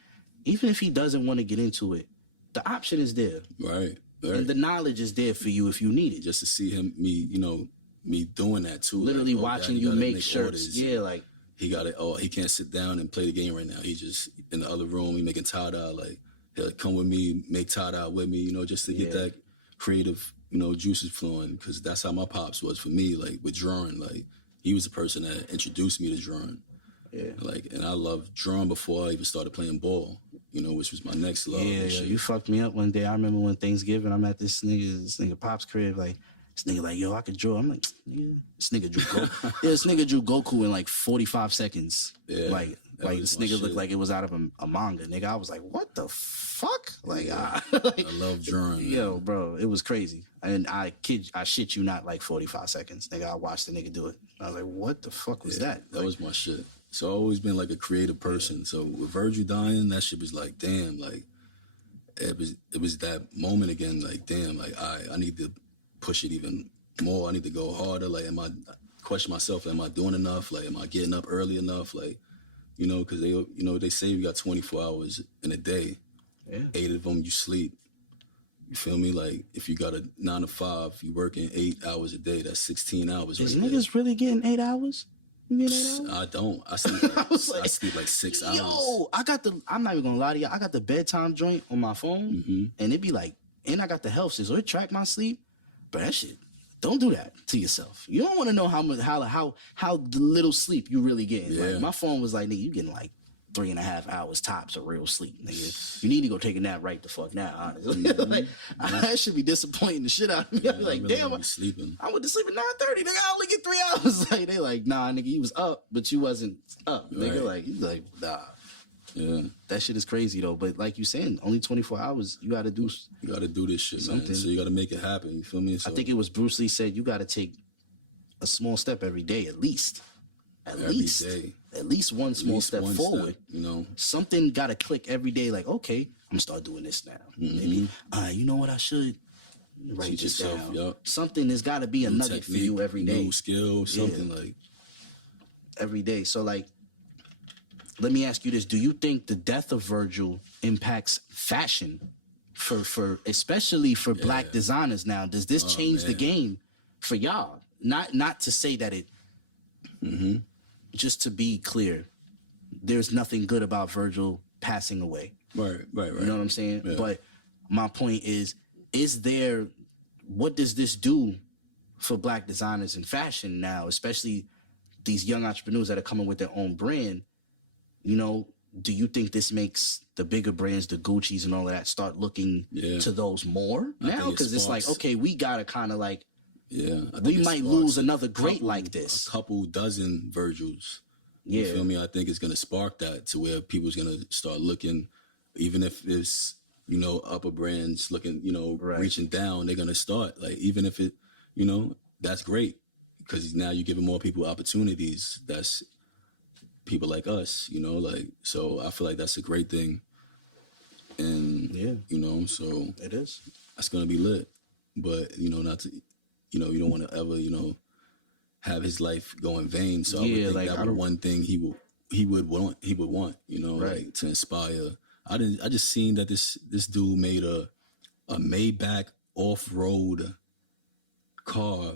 even if he doesn't want to get into it, the option is there. Right. And the knowledge is there for you if you need it. Just to see me doing that too. Literally like, watching you make shirts. Orders. Yeah, like. He got it. Oh, he can't sit down and play the game right now. He just in the other room. He making tie-dye. Like, he'll come with me, make tie-dye with me, you know, just to get that creative, you know, juices flowing. Because that's how my pops was for me, like, with drawing. Like, he was the person that introduced me to drawing. Yeah. Like, and I loved drawing before I even started playing ball, you know, which was my next love. Yeah, you fucked me up one day. I remember when Thanksgiving, I'm at this nigga Pop's crib, like, this nigga like, yo, I could draw. I'm like, yeah. This nigga drew Goku. this nigga drew Goku in like 45 seconds. Yeah. Like this nigga looked like it was out of a manga. Nigga, I was like, what the fuck? Like, I love drawing. Yo, bro, it was crazy. And I shit you not, like 45 seconds. Nigga, I watched the nigga do it. I was like, what the fuck was that? That was my shit. So I've always been like a creative person. So with Virgil dying, that shit was like, damn, like, it was that moment again, like, damn, like, I need to push it even more. I need to go harder. Like, question myself, am I doing enough? Like, am I getting up early enough? Like, you know, because they say you got 24 hours in a day. Yeah. 8 of them you sleep. You feel me? Like, if you got a 9 to 5, you working 8 hours a day. That's 16 hours. Is niggas really getting 8 hours? You get 8 hours? I don't. I sleep. I sleep like 6 hours. Yo, I'm not even gonna lie to you. I got the bedtime joint on my phone, and it be like, and I got the health system, so it track my sleep. But that shit, don't do that to yourself. You don't want to know how little sleep you really getting. Yeah. Like, my phone was like, nigga, you getting like 3.5 hours tops of real sleep, nigga. You need to go take a nap right the fuck now, honestly. Like, that should be disappointing the shit out of me. I'd be like, really damn, sleeping. I went to sleep at 9:30, nigga. I only get 3 hours. Like, they like, nah, nigga, you was up, but you wasn't up, nigga. Like, you like, nah. Yeah, that shit is crazy though. But like you saying, only 24 hours. You got to do. You got to do this shit, something. Man. So you got to make it happen. You feel me? So, I think it was Bruce Lee said you got to take a small step every day at least. every day. At least one small step forward. You know, something got to click every day. Like, okay, I'm gonna start doing this now. Maybe, you know what? I should write teach this yourself. down. Yep. Something. There's got to be a New nugget for you every day. New skill, something like every day. So, like, let me ask you this: do you think the death of Virgil impacts fashion for especially for Black designers now? Does this change the game for y'all? Not to say that it. Just to be clear, there's nothing good about Virgil passing away. Right. You know what I'm saying? Yeah. But my point is there, what does this do for Black designers in fashion now, especially these young entrepreneurs that are coming with their own brand? You know, do you think this makes the bigger brands, the Gucci's and all of that, start looking to those more now? Because it's like, okay, we got to kind of like, we might lose another great like this. A couple dozen Virgils. Yeah. You feel me? I think it's going to spark that to where people's going to start looking, even if it's, you know, upper brands looking, you know, reaching down, they're going to start. Like, even if it, you know, that's great. Because now you're giving more people opportunities. That's people like us, you know, like, so I feel like that's a great thing. And, you know, so. It is. That's going to be lit. But, you know, not to, you know, you don't want to ever, you know, have his life go in vain. So I would think like, that was one thing he would want, you know, like to inspire. I just seen that this dude made a Maybach off-road car.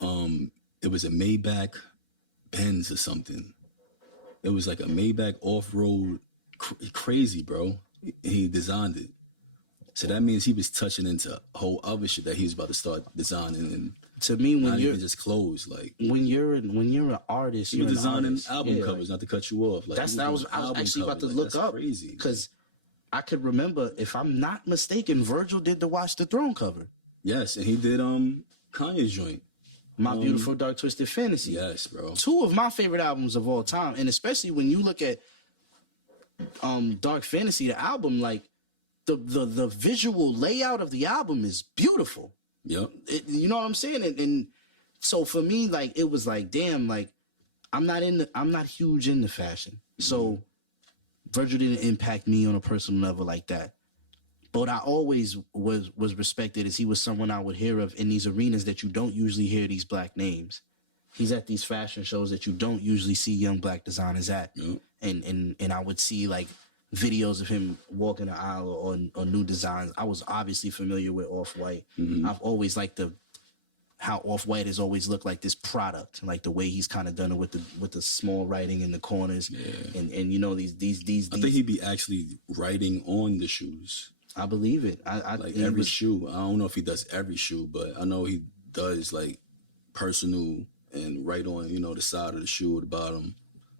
It was a Maybach Benz or something. It was like a Maybach off-road, crazy, bro. He designed it. So that means he was touching into whole other shit that he was about to start designing. And to me, when not you're even just clothes, like when you're an artist, you're designing artist. album covers. Not to cut you off, like I was actually about to look up because I could remember, if I'm not mistaken, Virgil did the Watch the Throne cover. Yes, and he did Kanye's joint, My Beautiful Dark Twisted Fantasy. Yes, bro. 2 of my favorite albums of all time, and especially when you look at Dark Fantasy, the album, like. The visual layout of the album is beautiful. Yep. You know what I'm saying? And so for me, like, it was like, damn, like, I'm not huge into fashion. So Virgil didn't impact me on a personal level like that. But I always was respected as he was someone I would hear of in these arenas that you don't usually hear these Black names. He's at these fashion shows that you don't usually see young Black designers at. Yep. And I would see, like, videos of him walking the aisle or new designs. I was obviously familiar with Off-White. I've always liked how Off-White has always looked like this product, like the way he's kind of done it with the small writing in the corners, and you know these. I think he'd be actually writing on the shoes. I believe it. I like every shoe. I don't know if he does every shoe, but I know he does like personal and write on, you know, the side of the shoe at the bottom.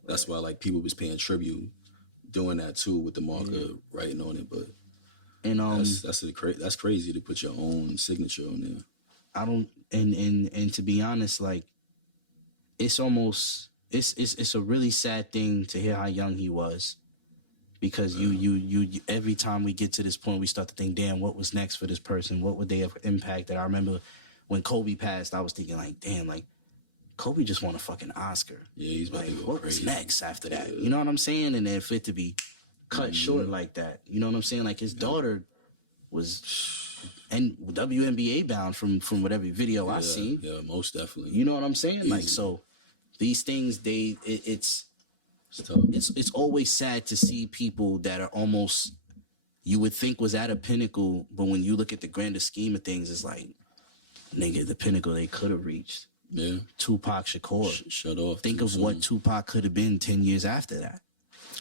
That's why like people was paying tribute. Doing that too with the marker writing on it, but that's crazy to put your own signature on there. I don't, and to be honest, like, it's almost it's a really sad thing to hear how young he was, because you every time we get to this point, we start to think, damn, what was next for this person? What would they have impacted? I remember when Kobe passed, I was thinking like, damn, like, Kobe just won a fucking Oscar. Yeah, he's about like, to go what crazy. was next after that? You know what I'm saying? And then for it to be cut short like that, you know what I'm saying? Like, his daughter was and WNBA bound from whatever video I seen. Yeah, most definitely. You know what I'm saying? Easy. Like, so these things, it's always sad to see people that are almost, you would think was at a pinnacle, but when you look at the grander scheme of things, it's like, nigga, the pinnacle they could have reached. Yeah. Tupac Shakur. Shut off. Think of what Tupac could have been 10 years after that.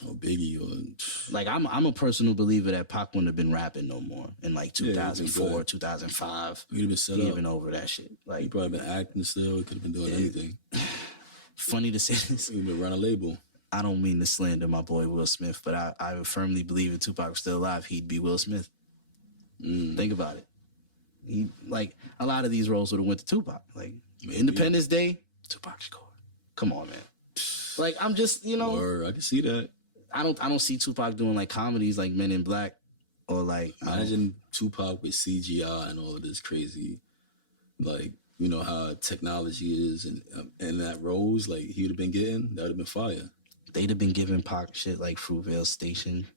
Or Biggie. Like, I'm a personal believer that Pac wouldn't have been rapping no more in like 2004, 2005. He'd have been set up. He'd have been over that shit. Like, he'd probably been acting still. He could have been doing anything. Funny to say this. He'd been running a label. I don't mean to slander my boy Will Smith, but I firmly believe if Tupac was still alive, he'd be Will Smith. Think about it. He, like, a lot of these roles would have went to Tupac. Like, Independence Day, Tupac Shakur. Come on, man. Like, I'm just, you know. Or I can see that. I don't see Tupac doing like comedies like Men in Black, or like, imagine Tupac with CGI and all of this crazy, like, you know how technology is and that rose, like he would have been getting, that would have been fire. They'd have been giving Pac shit like Fruitvale Station.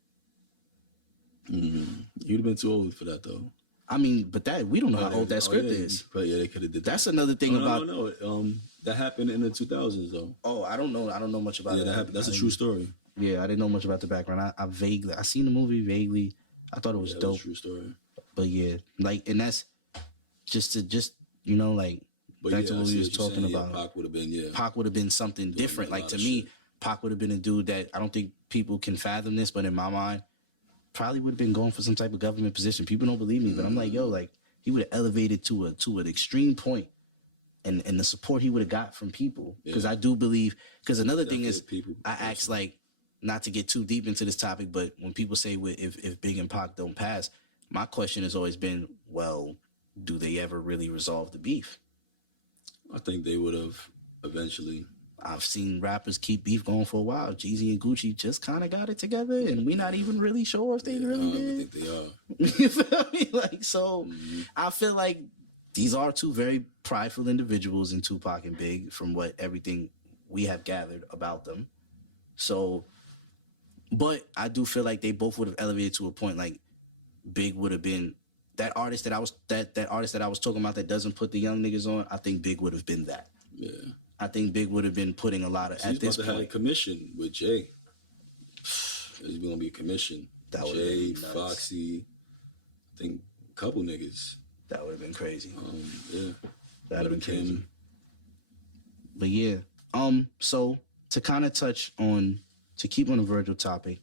Mm-hmm. He would have been too old for that though. I mean, but that we don't know how old that script is. But yeah, they could have did that. That's another thing about. No. That happened in the 2000s though. Oh, I don't know. I don't know much about it. That happened. That's a true story. Yeah, I didn't know much about the background. I seen the movie vaguely. I thought it was dope. That was a true story. But yeah, like, and that's just you know, like, but back to what we was talking saying, about. Pac would have been something different. Like, to me, shit. Pac would have been a dude that I don't think people can fathom this, but in my mind, probably would have been going for some type of government position. People don't believe me, but I'm like, yo, like, he would have elevated to an extreme point, and the support he would have got from people. Because I do believe. Because another thing is, I ask, like, not to get too deep into this topic, but when people say if Big and Pac don't pass, my question has always been, well, do they ever really resolve the beef? I think they would have eventually. I've seen rappers keep beef going for a while. Jeezy and Gucci just kind of got it together, and we're not even really sure if they really did. I think they are. You feel me? Like, so I feel like these are two very prideful individuals in Tupac and Big, from what everything we have gathered about them. So, but I do feel like they both would have elevated to a point. Like, Big would have been that artist that I was that artist that I was talking about that doesn't put the young niggas on. I think Big would have been that. Yeah. I think Big would have been putting a lot of He's at this about to point. have a commission with Jay. There's gonna be a commission. That Jay, Foxy, I think a couple niggas. That would have been crazy. Yeah. That would have been crazy. But yeah. So to kind of touch on, to keep on the Virgil topic,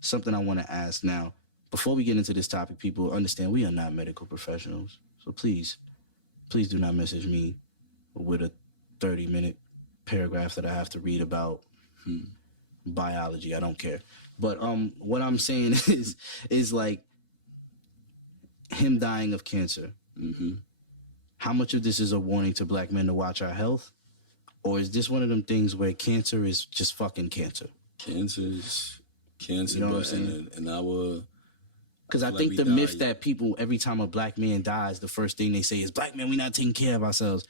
something I want to ask now. Before we get into this topic, people understand we are not medical professionals. So please do not message me with a 30-minute paragraph that I have to read about biology. I don't care. But what I'm saying is like him dying of cancer. Mm-hmm. How much of this is a warning to black men to watch our health? Or is this one of them things where cancer is just fucking cancer? Cancer is cancer, you know but what I'm saying? And our... Because I think the myth that people, every time a black man dies, the first thing they say is, black man, we not taking care of ourselves.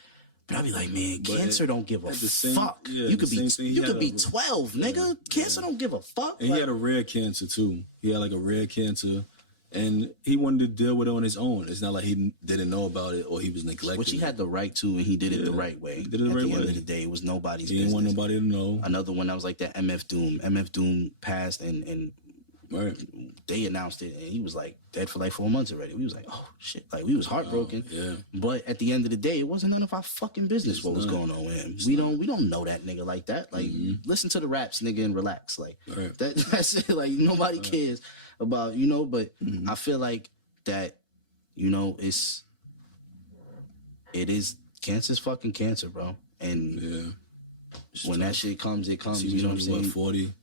But I'll be like, man, cancer don't give a fuck. You could be 12, nigga. Cancer don't give a fuck. And he had a rare cancer, too. He had, like, a rare cancer. And he wanted to deal with it on his own. It's not like he didn't know about it or he was neglecting Which he had the right to, and he did it the right way. He did it the right way. At the end of the day, it was nobody's business. He didn't want nobody to know. Another one that was like that, MF Doom. MF Doom passed, and right. They announced it, and he was like dead for like 4 months already. We was like, oh shit, like we was heartbroken. Yeah. But at the end of the day, it wasn't none of our fucking business what was going on with him. We don't know that nigga like that. Like, listen to the raps, nigga, and relax. Like that's it. Like nobody cares about, you know. But I feel like that, you know, it is cancer's fucking cancer, bro. And when that shit comes, it comes. You know what I'm saying?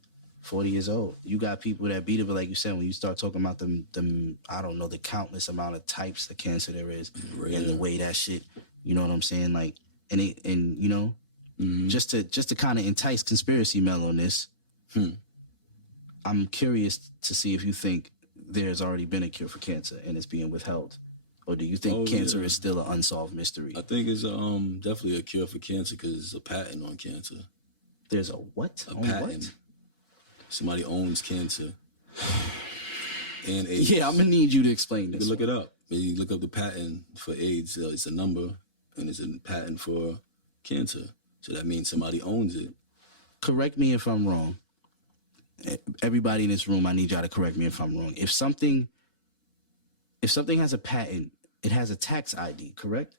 40 years old. You got people that beat it, but like you said, when you start talking about them, I don't know, the countless amount of types of cancer there is, and the way that shit, you know what I'm saying? Like, and you know, just to kind of entice conspiracy Mel on this, I'm curious to see if you think there's already been a cure for cancer and it's being withheld, or do you think cancer is still an unsolved mystery? I think it's definitely a cure for cancer because it's a patent on cancer. There's a what? A patent. What? Somebody owns cancer and AIDS. Yeah, I'm gonna need you to explain this. You look it up. You look up the patent for AIDS. It's a number, and it's a patent for cancer. So that means somebody owns it. Correct me if I'm wrong. Everybody in this room, I need y'all to correct me if I'm wrong. If something has a patent, it has a tax ID, correct?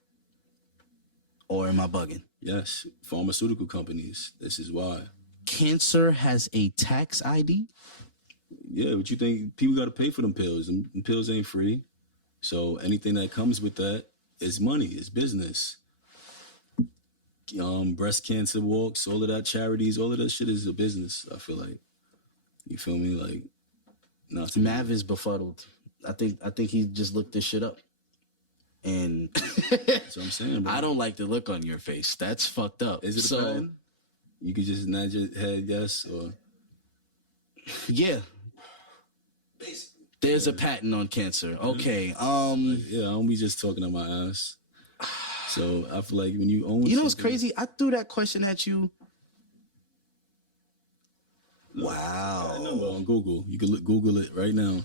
Or am I bugging? Yes, pharmaceutical companies. This is why. Cancer has a tax ID? Yeah, but you think people got to pay for them pills? Them pills ain't free. So anything that comes with that is money, is business. Breast cancer walks, all of that, charities, all of that shit is a business, I feel like. You feel me? Like, Mav is befuddled. I think he just looked this shit up. And that's what I'm saying, bro. I don't like the look on your face. That's fucked up. Is it a patent? You could just nod your head yes, or... Yeah. Basically. There's a patent on cancer. Okay. Yeah, I don't be just talking on my ass. So I feel like when you own, you know what's crazy? I threw that question at you. Wow. I know on Google. You can Google it right now.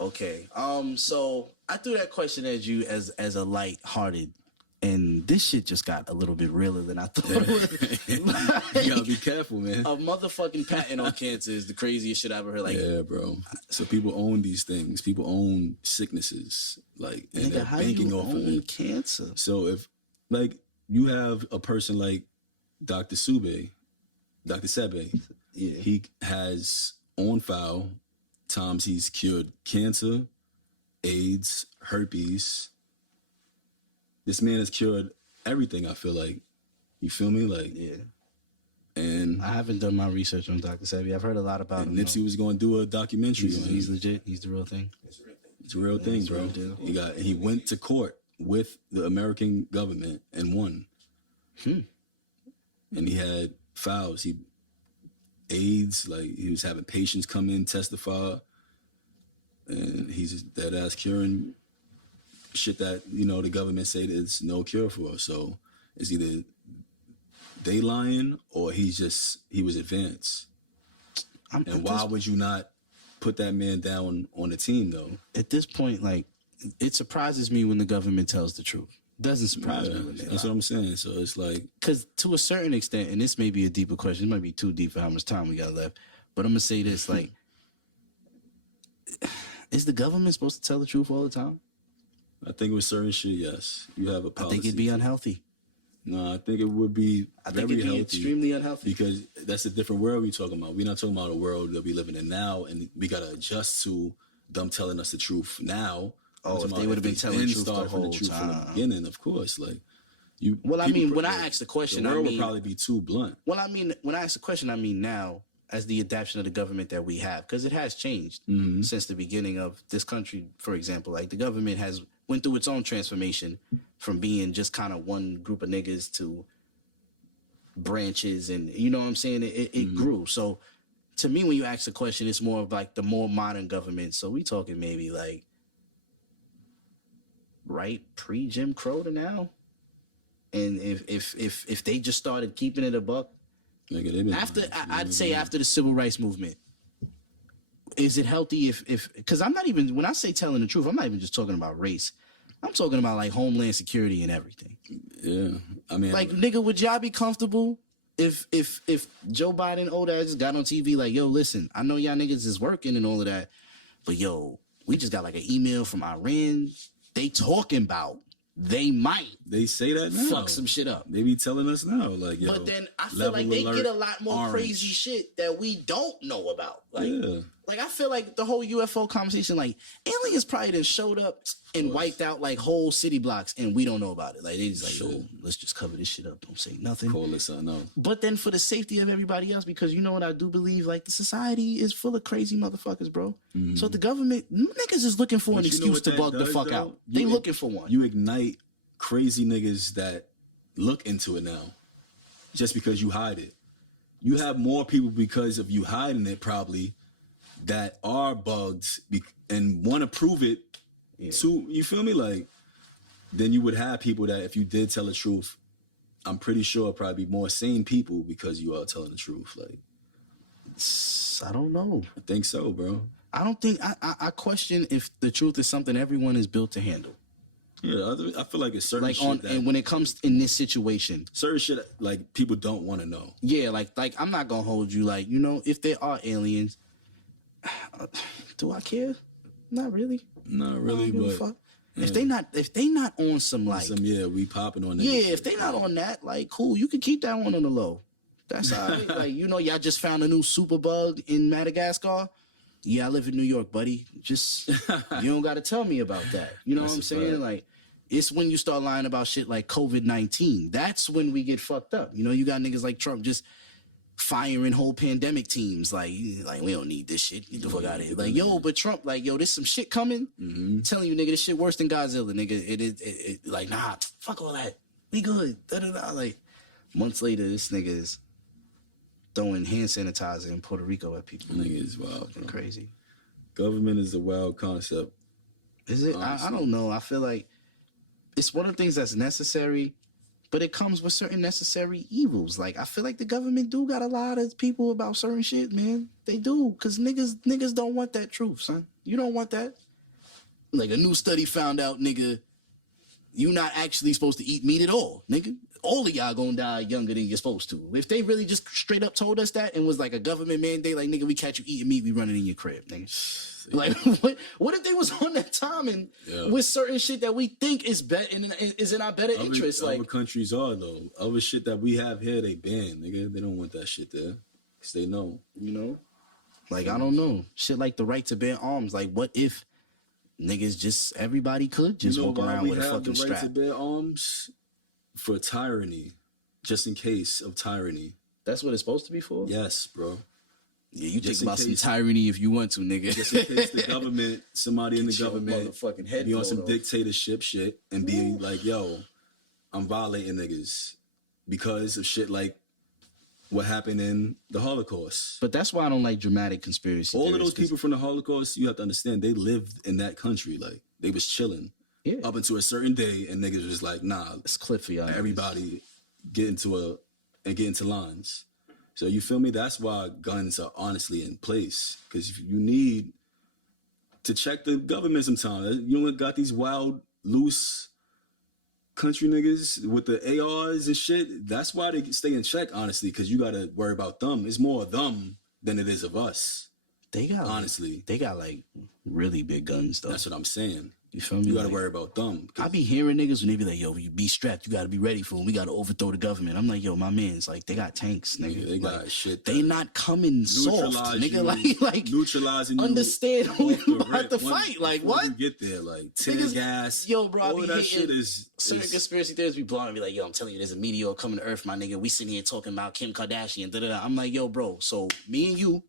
Okay. So I threw that question at you as a light-hearted, and this shit just got a little bit realer than I thought it would. Like, You gotta be careful, man. a motherfucking patent on cancer is the craziest shit I ever heard. Like, Yeah, bro. So people own these things. People own sicknesses, like, and nigga, they're how banking you off of own it. cancer? So if, like, you have a person like Dr. Sube, Dr. Sebe, Yeah. he has on file times he's cured cancer, AIDS, herpes. This man has cured everything, I feel like. You feel me? Like, Yeah. and I haven't done my research on Dr. Sebi. I've heard a lot about him. Nipsey was going to do a documentary He's, on him. he's legit. He's the real thing. It's a real thing, it's a bro. real deal. He went to court with the American government and won. And he had files. He AIDS, like he was having patients come in, testify, and he's dead ass curing shit that, you know, the government say there's no cure for. So it's either they lying or he was advanced. And why would you not put that man down on the team, though? At this point, like, it surprises me when the government tells the truth. Doesn't surprise me when they That's lie. what I'm saying. So it's like, Because to a certain extent, and this may be a deeper question, it might be too deep for how much time we got left, but I'm going to say this, like, is the government supposed to tell the truth all the time? I think with certain shit, yes. You have a I policy. think it'd be unhealthy. No, I think it would be I think very it'd be healthy. extremely unhealthy. Because that's a different world we're talking about. We're not talking about a world that we living in now, and we got to adjust to them telling us the truth now. Oh, if they would have been telling the truth the whole from the time. beginning, of course. Like, you. Well, I people mean, when like, I ask the question, the I world mean, would probably be too blunt. well, I mean, when I ask the question, I mean now, as the adaptation of the government that we have, because it has changed since the beginning of this country. For example, like the government has went through its own transformation from being just kind of one group of niggas to branches, and you know what I'm saying? It grew. So to me, when you ask the question, it's more of like the more modern government. So we talking maybe like right pre Jim Crow to now. And if they just started keeping it a buck, Nigga, I'd say after the civil rights movement, is it healthy if because I'm not even, when I say telling the truth, I'm not even just talking about race. I'm talking about like homeland security and everything. Yeah, I mean, Like, nigga, would y'all be comfortable if Joe Biden old ass just got on TV like, yo, listen, I know y'all niggas is working and all of that, but yo, we just got like an email from Iran. They talking about they might they say that now. fuck some shit up. They be telling us now, like, yo. But then I feel level like they alert, get a lot more orange. crazy shit that we don't know about. Like, Yeah. like I feel like the whole UFO conversation, like aliens probably done showed up and wiped out like whole city blocks and we don't know about it. Like they just like, yo, let's just cover this shit up. Don't say nothing. Call it something out. But then for the safety of everybody else, because you know what I do believe, like the society is full of crazy motherfuckers, bro. So the government, niggas is looking for an But you know excuse what to that bug the does, fuck though? out. They looking for one. You ignite crazy niggas that look into it now just because you hide it. You have more people because of you hiding it probably that are bugged and want to prove it to, you feel me? Like, then you would have people that if you did tell the truth, I'm pretty sure it'd probably be more sane people because you are telling the truth. Like, I don't know. I think so, bro. I don't think, I question if the truth is something everyone is built to handle. Yeah, I feel like it's certain Like shit and when it comes in this situation, certain shit like people don't want to know. yeah, like I'm not gonna hold you. Like, you know, if there are aliens, do I care? Not really. Not I really, don't give a but fuck. If they not on some like, we popping on that. yeah, if they not on that, like, cool, you can keep that one on the low. That's all right. Like, you know, y'all just found a new super bug in Madagascar. Yeah, I live in New York, buddy. Just you don't got to tell me about that. You know That's what I'm a saying? fact. Like, it's when you start lying about shit like COVID-19. That's when we get fucked up. You know, you got niggas like Trump just firing whole pandemic teams. Like we don't need this shit. Get the fuck out of here. Like, yo, but Trump, like, yo, there's some shit coming. I'm telling you, nigga, this shit worse than Godzilla, nigga. It like, nah, fuck all that. We good. Da-da-da. Like, months later, this nigga is throwing hand sanitizer in Puerto Rico at people. Nigga is wild, bro. Crazy. Government is a wild concept. Is it? I don't know. I feel like it's one of the things that's necessary, but it comes with certain necessary evils. Like, I feel like the government do got a lot of people about certain shit, man. They do, because niggas don't want that truth, son. You don't want that. Like, a new study found out, nigga, you not actually supposed to eat meat at all, nigga. All of y'all gonna die younger than you're supposed to. If they really just straight up told us that and was like a government mandate, like, nigga, we catch you eating meat, we running in your crib, nigga. Like, what if they was on that timing with certain shit that we think is is in our better interest? Like, other countries are, though. Other shit that we have here, they ban, nigga. They don't want that shit there. Because they know. You know? Like, I don't know. Shit like the right to bear arms. Like, what if niggas just, everybody could just walk around with a fucking strap? We have the right to bear arms for tyranny. Just in case of tyranny. That's what it's supposed to be for? Yes, bro. Yeah, you think about some tyranny if you want to, nigga. Just in case the government, somebody in the government, be on some dictatorship shit and be like, yo, I'm violating niggas because of shit like what happened in the Holocaust. But that's why I don't like dramatic conspiracy theories. All of those people from the Holocaust, you have to understand, they lived in that country. Like, they was chilling up until a certain day, and niggas was like, nah, it's clip for y'all. Everybody get into lines. So you feel me? That's why guns are honestly in place. Because you need to check the government sometimes. You got these wild, loose country niggas with the ARs and shit. That's why they stay in check, honestly, because you got to worry about them. It's more of them than it is of us. They got, honestly. They got, like, really big guns, though. That's what I'm saying. You feel me? You got to worry about them. I be hearing niggas when they be like, yo, you be strapped. You got to be ready for them. We got to overthrow the government. I'm like, yo, my man's like, they got tanks, nigga. They got like, shit. They not coming soft, nigga. Like neutralizing you. Understand who you about to fight. Like, what? You get there, like, tear gas. Yo, bro, all that shit is... Certain conspiracy theories be blowing and be like, yo, I'm telling you, there's a meteor coming to Earth, my nigga. We sitting here talking about Kim Kardashian, da-da-da. I'm like, yo, bro, so me and you...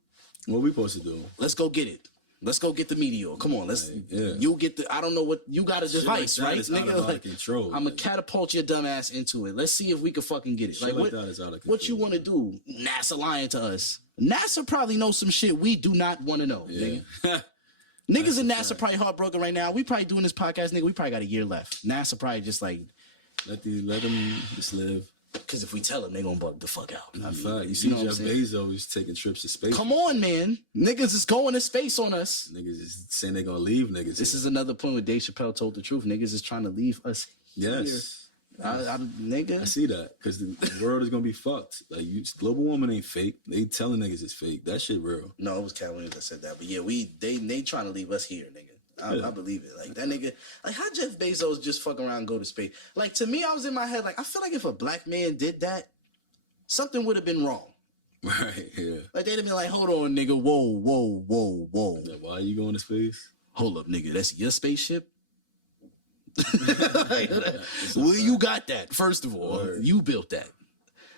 What we supposed to do? Let's go get it. Let's go get the meteor. Come on, let's. You get the. I don't know what you got a device, like right, nigga? Like, control. I'm gonna catapult your dumb ass into it. Let's see if we can fucking get it. Shit like that is out of control. What you want to do? NASA lying to us. NASA probably knows some shit we do not want to know. Yeah. Nigga. Niggas in NASA probably heartbroken right now. We probably doing this podcast, nigga. We probably got a year left. NASA probably just like let them just live. Because if we tell them, they gonna bug the fuck out. Not fact. You see Jeff Bezos taking trips to space. Come on, man. Niggas is going to space on us. Niggas is saying they gonna leave niggas. This is another point where Dave Chappelle told the truth. Niggas is trying to leave us yes. here. Nigga. I see that. Because the world is gonna be fucked. Like, global warming ain't fake. They telling niggas it's fake. That shit real. No, it was Cat Williams that said that. But yeah, they trying to leave us here, nigga. I believe it. Like, that nigga, like, how Jeff Bezos just fuck around and go to space? Like, to me, I was in my head, like, I feel like if a black man did that, something would have been wrong. Right, yeah. Like, they'd have been like, hold on, nigga, whoa. Like, why are you going to space? Hold up, nigga, that's your spaceship? Like, where you got that, first of all? Word. You built that.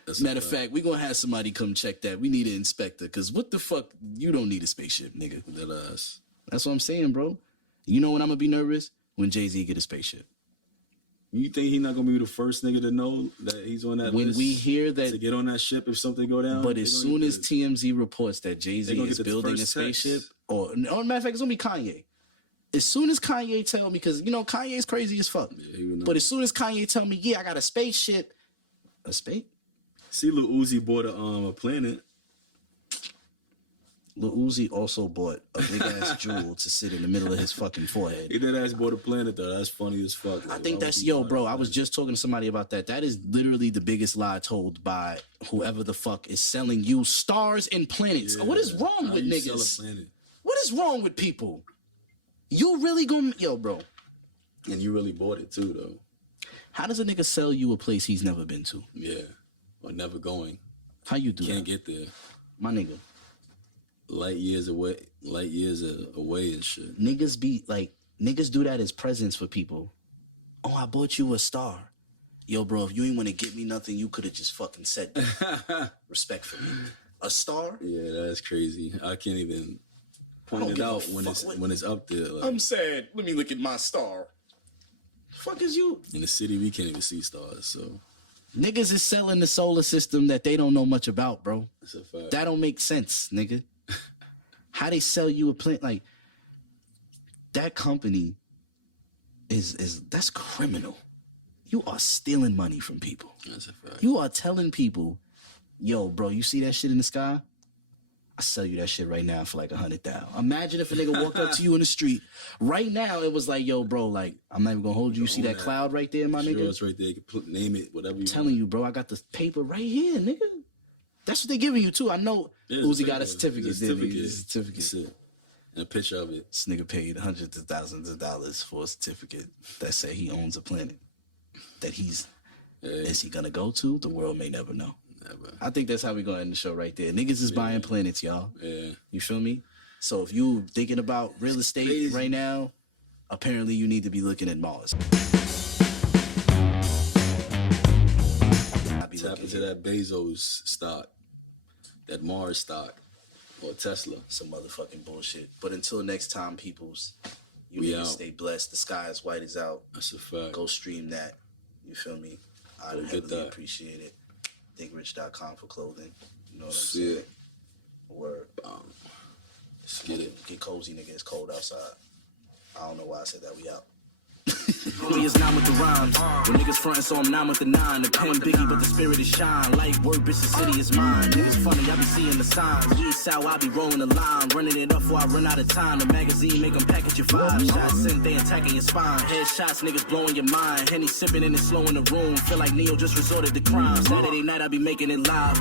That's matter of fact, we gonna have somebody come check that. We need an inspector, because what the fuck? You don't need a spaceship, nigga. That's what I'm saying, bro. You know when I'm gonna be nervous? When Jay-Z get a spaceship. You think he's not gonna be the first nigga to know that he's on that when list? We hear that to get on that ship if something go down? But as soon as TMZ reports that Jay-Z is building a spaceship, or matter of fact, it's gonna be Kanye. As soon as Kanye tell me, because you know Kanye's crazy as fuck. Yeah, but as soon as Kanye tell me, yeah, I got a spaceship, a space. See, Lil Uzi bought a planet. Lil Uzi also bought a big ass jewel to sit in the middle of his fucking forehead. He did ass bought a planet though. That's funny as fuck. Like, I think that's bro. I was just talking to somebody about that. That is literally the biggest lie told by whoever the fuck is selling you stars and planets. Yeah. What is wrong with niggas? What is wrong with people? You really gonna bro? And you really bought it too though. How does a nigga sell you a place he's never been to? Yeah, or never going. How you do? Can't get there, my nigga. Light years away and shit. Niggas do that as presents for people. Oh, I bought you a star. Yo, bro, if you ain't want to get me nothing, you could have just fucking said that. Respectfully. A star? Yeah, that's crazy. I can't even point it out when it's up there. Like, I'm sad. Let me look at my star. The fuck is you? In the city, we can't even see stars, so. Niggas is selling the solar system that they don't know much about, bro. That's a fact. That don't make sense, nigga. How they sell you a planet? Like, that company is that's criminal. You are stealing money from people. That's a fact. You are telling people, yo, bro, you see that shit in the sky? I sell you that shit right now for like 100,000. Imagine if a nigga walked up to you in the street right now. It was like, yo, bro, like I'm not even gonna hold you. You see that cloud right there, my nigga? It's right there. You can name it, whatever you I'm telling you, bro, I got the paper right here, nigga. That's what they giving you too. I know Uzi got a certificate. That's it. And a picture of it. This nigga paid hundreds of thousands of dollars for a certificate that said he owns a planet that is he gonna go to? The world may never know. Never. I think that's how we gonna end the show right there. Niggas is buying planets, y'all. Yeah. You feel me? So if you thinking about real estate right now, apparently you need to be looking at Mars. Tap into that Bezos stock, that Mars stock, or Tesla. Some motherfucking bullshit. But until next time, peoples, you need to stay blessed. The Sky is White is out. That's a fact. Go stream that. You feel me? I heavily appreciate it. ThinkRich.com for clothing. You know what I'm saying? Word. Let's get it. Get cozy, nigga. It's cold outside. I don't know why I said that. We out. Homie is 9 with the rhymes. When niggas frontin', so I'm 9 with the 9. The pen biggie, but the spirit is shine. Light work, bitch, the city is mine. Niggas funny, I be seeing the signs. East South, I be rolling the line. Running it up before I run out of time. The magazine make them package your 5 shots. Sent, they attacking your spine. Headshots, niggas blowing your mind. Henny sipping and it's slow in the room. Feel like Neo just resorted to crime. Saturday night, I be making it live.